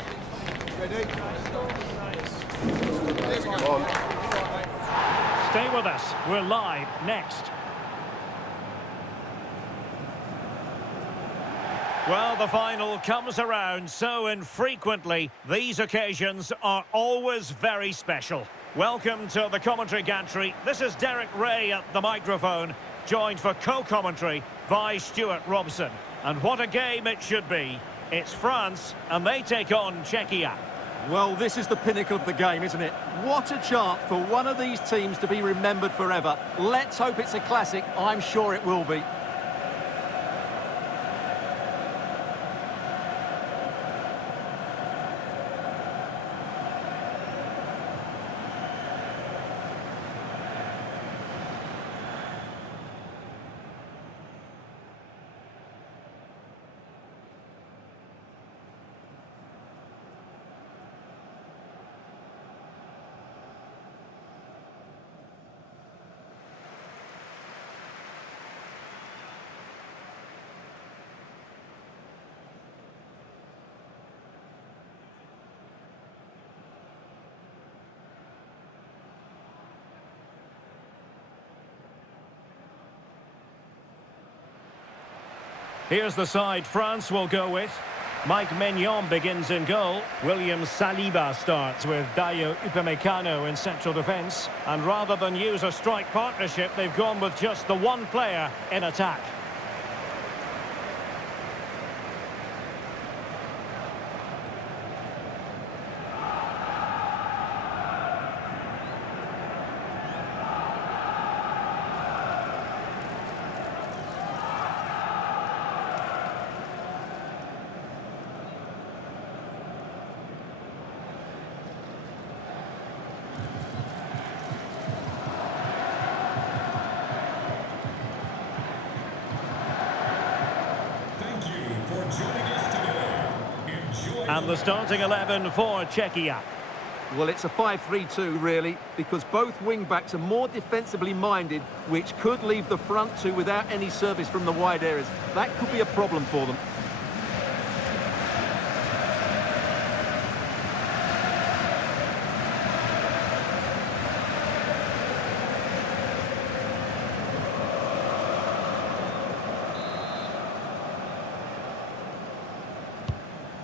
Stay with us, we're live next. Well, the final comes around so infrequently. These occasions are always very special. Welcome to the commentary gantry. This is Derek Ray at the microphone, joined for co-commentary by Stuart Robson. And what a game it should be. It's France, and they take on Czechia. Well, this is the pinnacle of the game, isn't it? What a chance for one of these teams to be remembered forever. Let's hope it's a classic. I'm sure it will be. Here's the side France will go with. Mike Maignan begins in goal. William Saliba starts with Dayo Upamecano in central defence. And rather than use a strike partnership, they've gone with just the one player in attack. And the starting 11 for Czechia. Well, it's a 5-3-2, really, because both wing-backs are more defensively minded, which could leave the front two without any service from the wide areas. That could be a problem for them.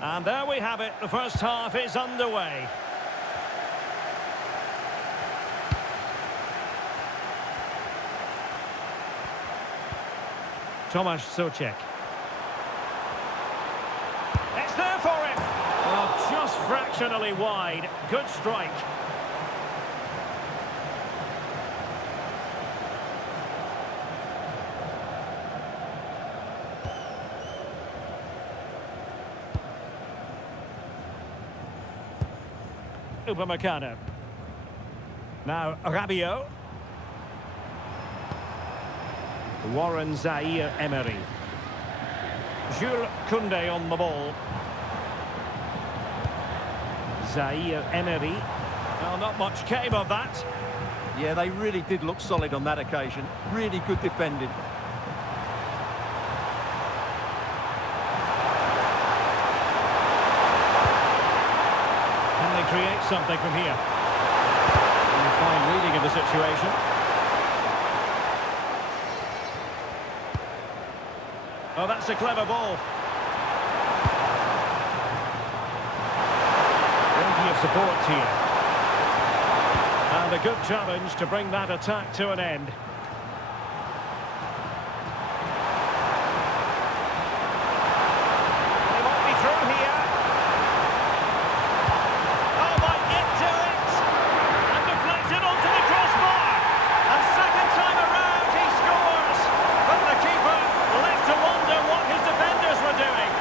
And there we have it, the first half is underway. Tomasz Souček. It's there for him! Well, just fractionally wide. Good strike. Upamecano. Now Rabiot. Warren Zaire-Emery. Jules Koundé on the ball. Zaire-Emery. Well, not much came of that. Yeah, they really did look solid on that occasion. Really good defending. Can they create something from here? And a fine reading of the situation. Oh, that's a clever ball. Plenty of support here. And a good challenge to bring that attack to an end. They won't be through here. Oh, might get to it. And deflected onto the crossbar. And second time around, he scores. But the keeper left to wonder what his defenders were doing.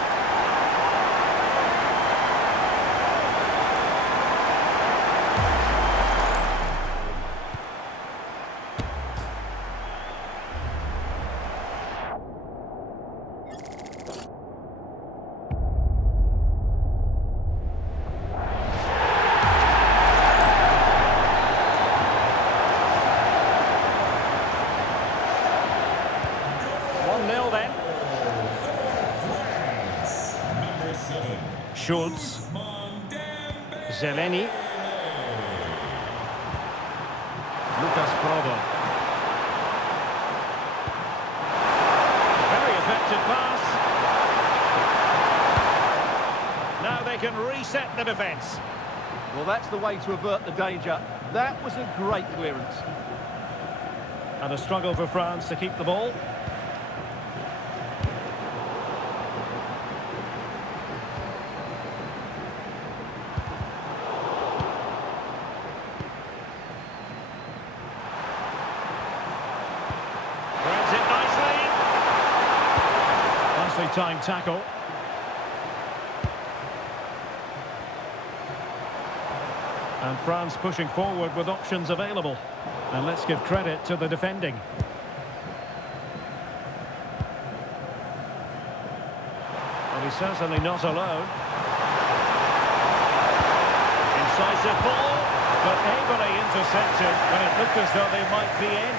Schultz, Zeleny, Lucas Provo. Very effective pass. Now they can reset the defence. Well, that's the way to avert the danger. That was a great clearance. And a struggle for France to keep the ball. Time tackle. And France pushing forward with options available. And let's give credit to the defending. Well, he's certainly not alone. Incisive ball, but ably intercepted when it looked as though they might be in.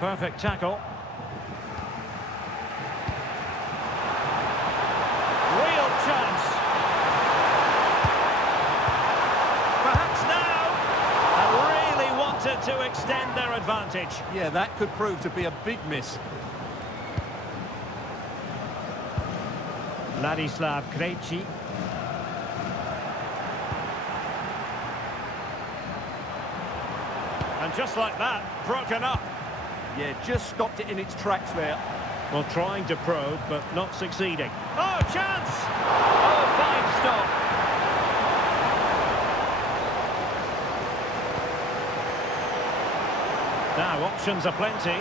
Perfect tackle. Real chance. Perhaps now. And really wanted to extend their advantage. Yeah, that could prove to be a big miss. Ladislav Krejci. And just like that, broken up. Yeah, just stopped it in its tracks there. Well, trying to probe, but not succeeding. Oh, chance! Oh, fine stop. Now, options are plenty.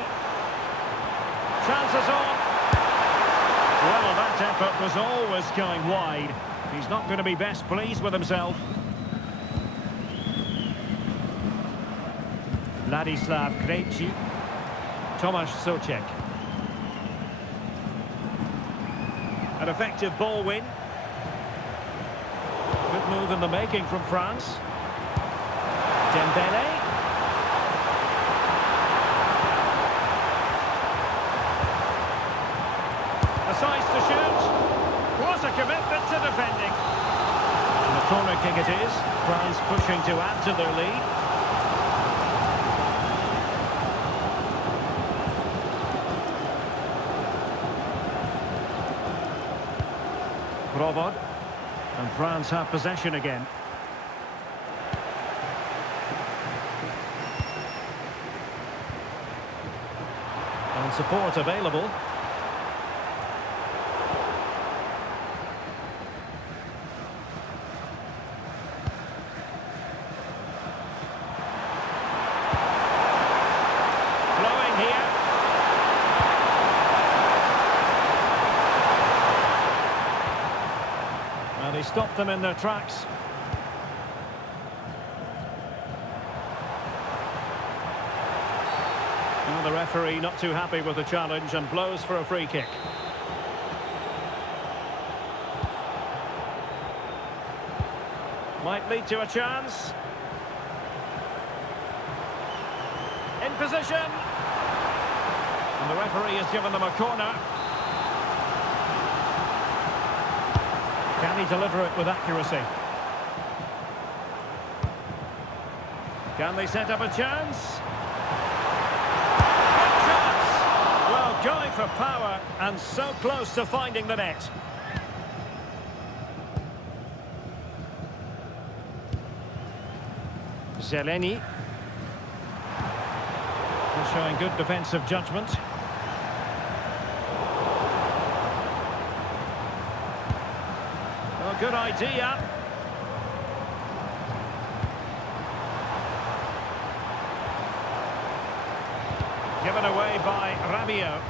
Chances on. Well, that effort was always going wide. He's not going to be best pleased with himself. Ladislav Krejci. Tomasz Souček. An effective ball win. Good move in the making from France. Dembele. A size to shoot. What a commitment to defending. And the corner kick it is. France pushing to add to their lead. Provo, and France have possession again. And support available. Flowing here. Well, he stopped them in their tracks. Well, the referee not too happy with the challenge and blows for a free kick. Might lead to a chance. In position. And the referee has given them a corner. Can he deliver it with accuracy? Can they set up a chance? Good chance! Well, going for power and so close to finding the net. Zeleny. He's showing good defensive judgment. Well, good idea. Given away by Rabiot.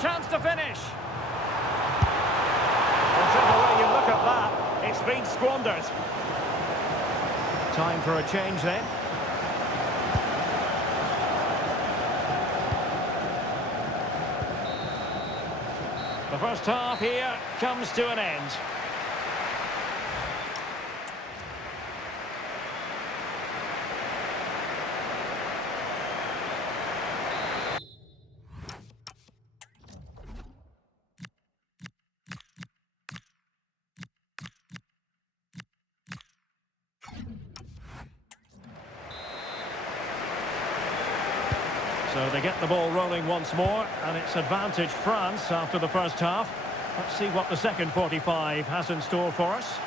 Chance to finish. Whichever way you look at that, it's been squandered. Time for a change then. The first half here comes to an end. So they get the ball rolling once more, and it's advantage France after the first half. Let's see what the second 45 has in store for us.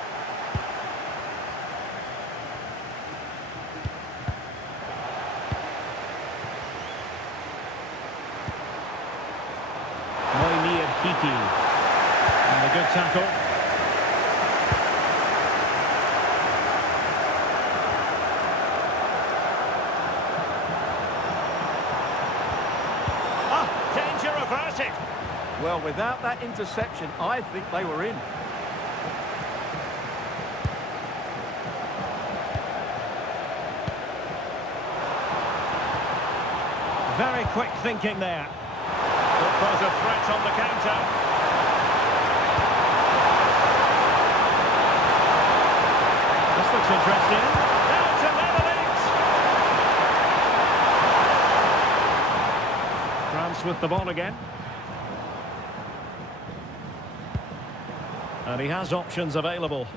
Moimir Hiti. And a good tackle. Well, without that interception, I think they were in. Very quick thinking there. Could pose a threat on the counter. This looks interesting. Now to level it. France with the ball again. And he has options available.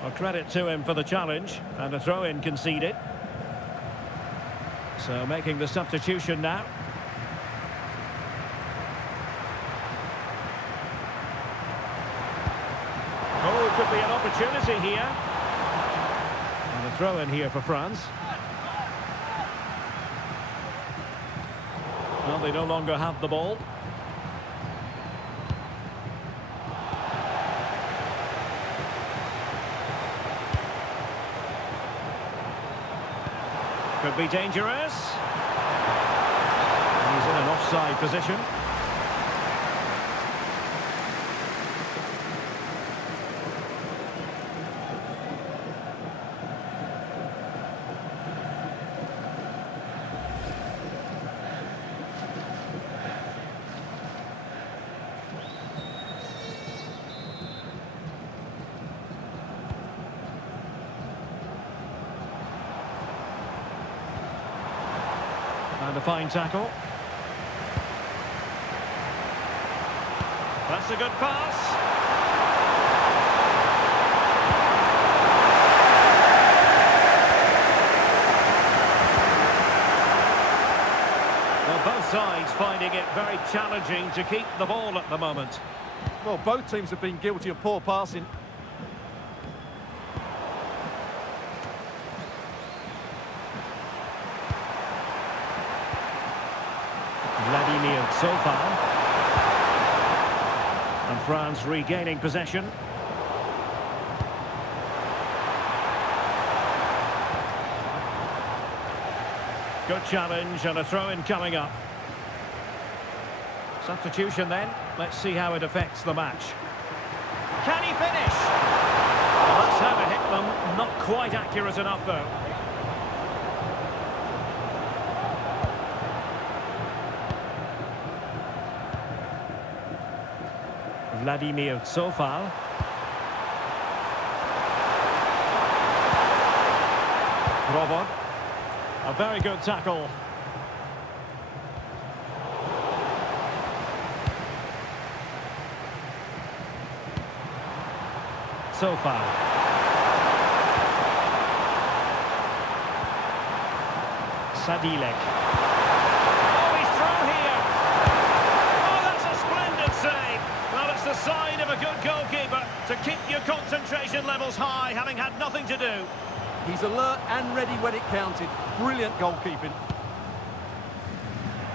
Well, credit to him for the challenge, and a throw-in conceded. So making the substitution now. Oh, it could be an opportunity here. And a throw-in here for France. Well, they no longer have the ball. Could be dangerous. He's in an offside position. And a fine tackle. That's a good pass. Well, both sides finding it very challenging to keep the ball at the moment. Well, both teams have been guilty of poor passing. Vladimir Sofan. And France regaining possession. Good challenge and a throw-in coming up. Substitution then. Let's see how it affects the match. Can he finish? Well, that's how to hit them. Not quite accurate enough, though. Vladimir Zofal. Robot. A very good tackle. Zofal. Sadilek. Oh, he's through here. Oh, that's a splendid save. Well, it's the sign of a good goalkeeper to keep your concentration levels high, having had nothing to do. He's alert and ready when it counted. Brilliant goalkeeping.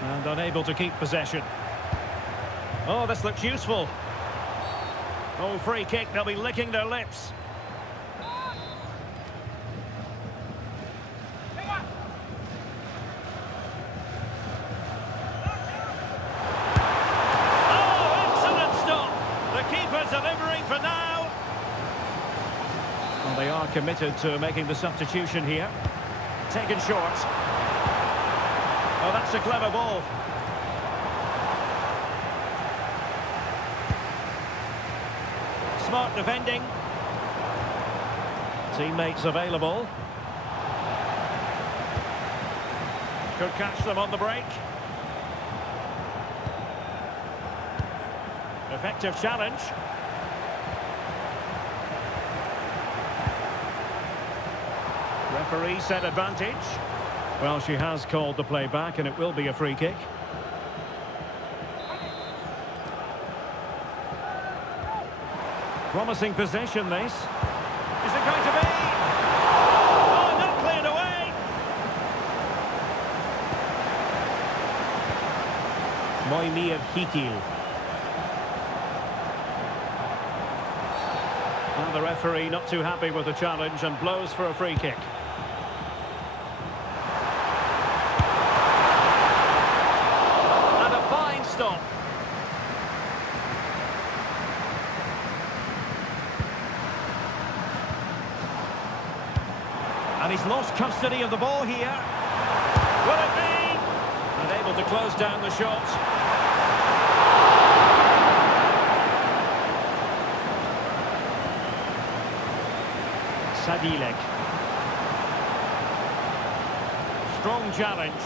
And unable to keep possession. Oh, this looks useful. Oh, free kick, they'll be licking their lips. Oh, excellent stop. The keeper delivering for now. Well, they are committed to making the substitution here. Taken short. Oh, that's a clever ball. Smart defending. Teammates available. Could catch them on the break. Effective challenge. Referee set advantage. Well, she has called the play back, and it will be a free kick. Promising possession, this. Is it going to be? Oh, not cleared away! Moimir Hitil. And the referee not too happy with the challenge and blows for a free kick. And a fine stop. And he's lost custody of the ball here. Will it be? Unable to close down the shot. Sadilek. Strong challenge.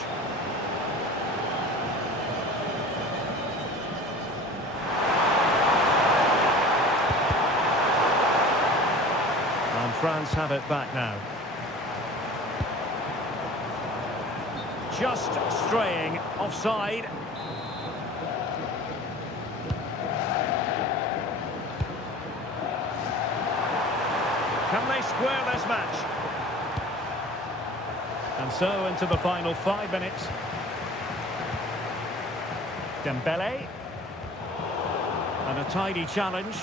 And France have it back now. Just straying offside. Can they square this match? And so into the final 5 minutes. Dembele. And a tidy challenge.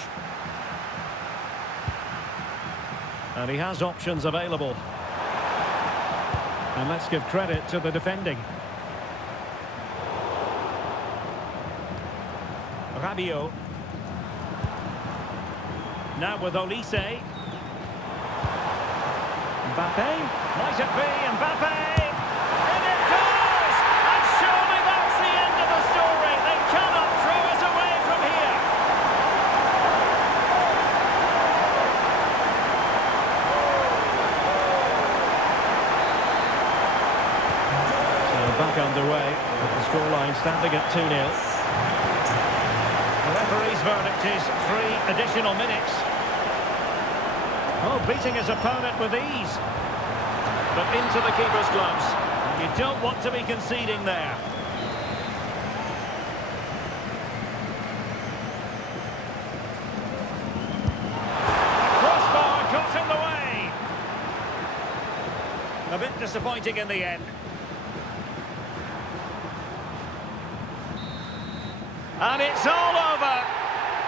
And he has options available. And let's give credit to the defending. Rabiot. Now with Olise. Mbappe. Might it be Mbappe? And it goes! And surely that's the end of the story. They cannot throw us away from here. Back underway, with the scoreline standing at 2-0. The referee's verdict is 3 additional minutes. Oh, beating his opponent with ease. But into the keeper's gloves. And you don't want to be conceding there. Crossbar caught in the way. A bit disappointing in the end. And it's all over.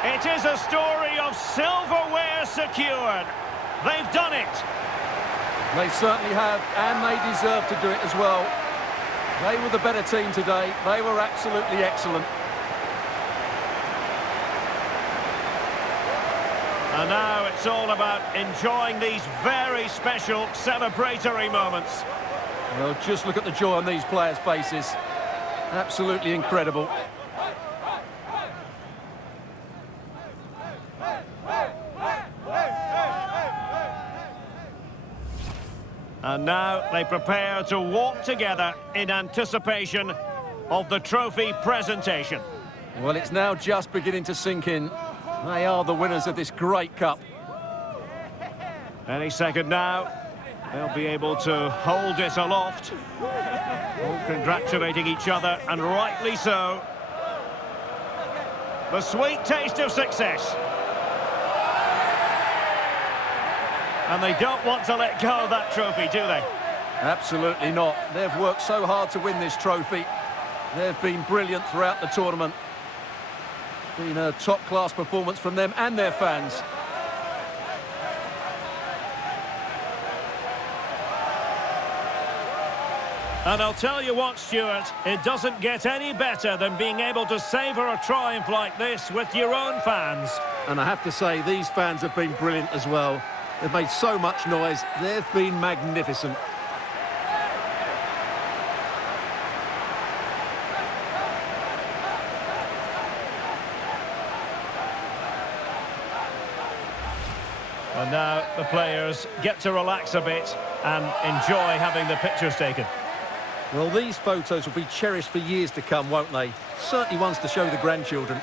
It is a story of silverware secured. They've done it. They certainly have, and they deserve to do it as well. They were the better team today. They were absolutely excellent. And now it's all about enjoying these very special celebratory moments. Well, just look at the joy on these players' faces. Absolutely incredible. And now they prepare to walk together in anticipation of the trophy presentation. Well, it's now just beginning to sink in. They are the winners of this great cup. Any second now, they'll be able to hold it aloft. All congratulating each other, and rightly so. The sweet taste of success. And they don't want to let go of that trophy, do they? Absolutely not. They've worked so hard to win this trophy. They've been brilliant throughout the tournament. It's been a top-class performance from them and their fans. And I'll tell you what, Stuart, it doesn't get any better than being able to savour a triumph like this with your own fans. And I have to say, these fans have been brilliant as well. They've made so much noise. They've been magnificent. And now the players get to relax a bit and enjoy having the pictures taken. Well, these photos will be cherished for years to come, won't they? Certainly ones to show the grandchildren.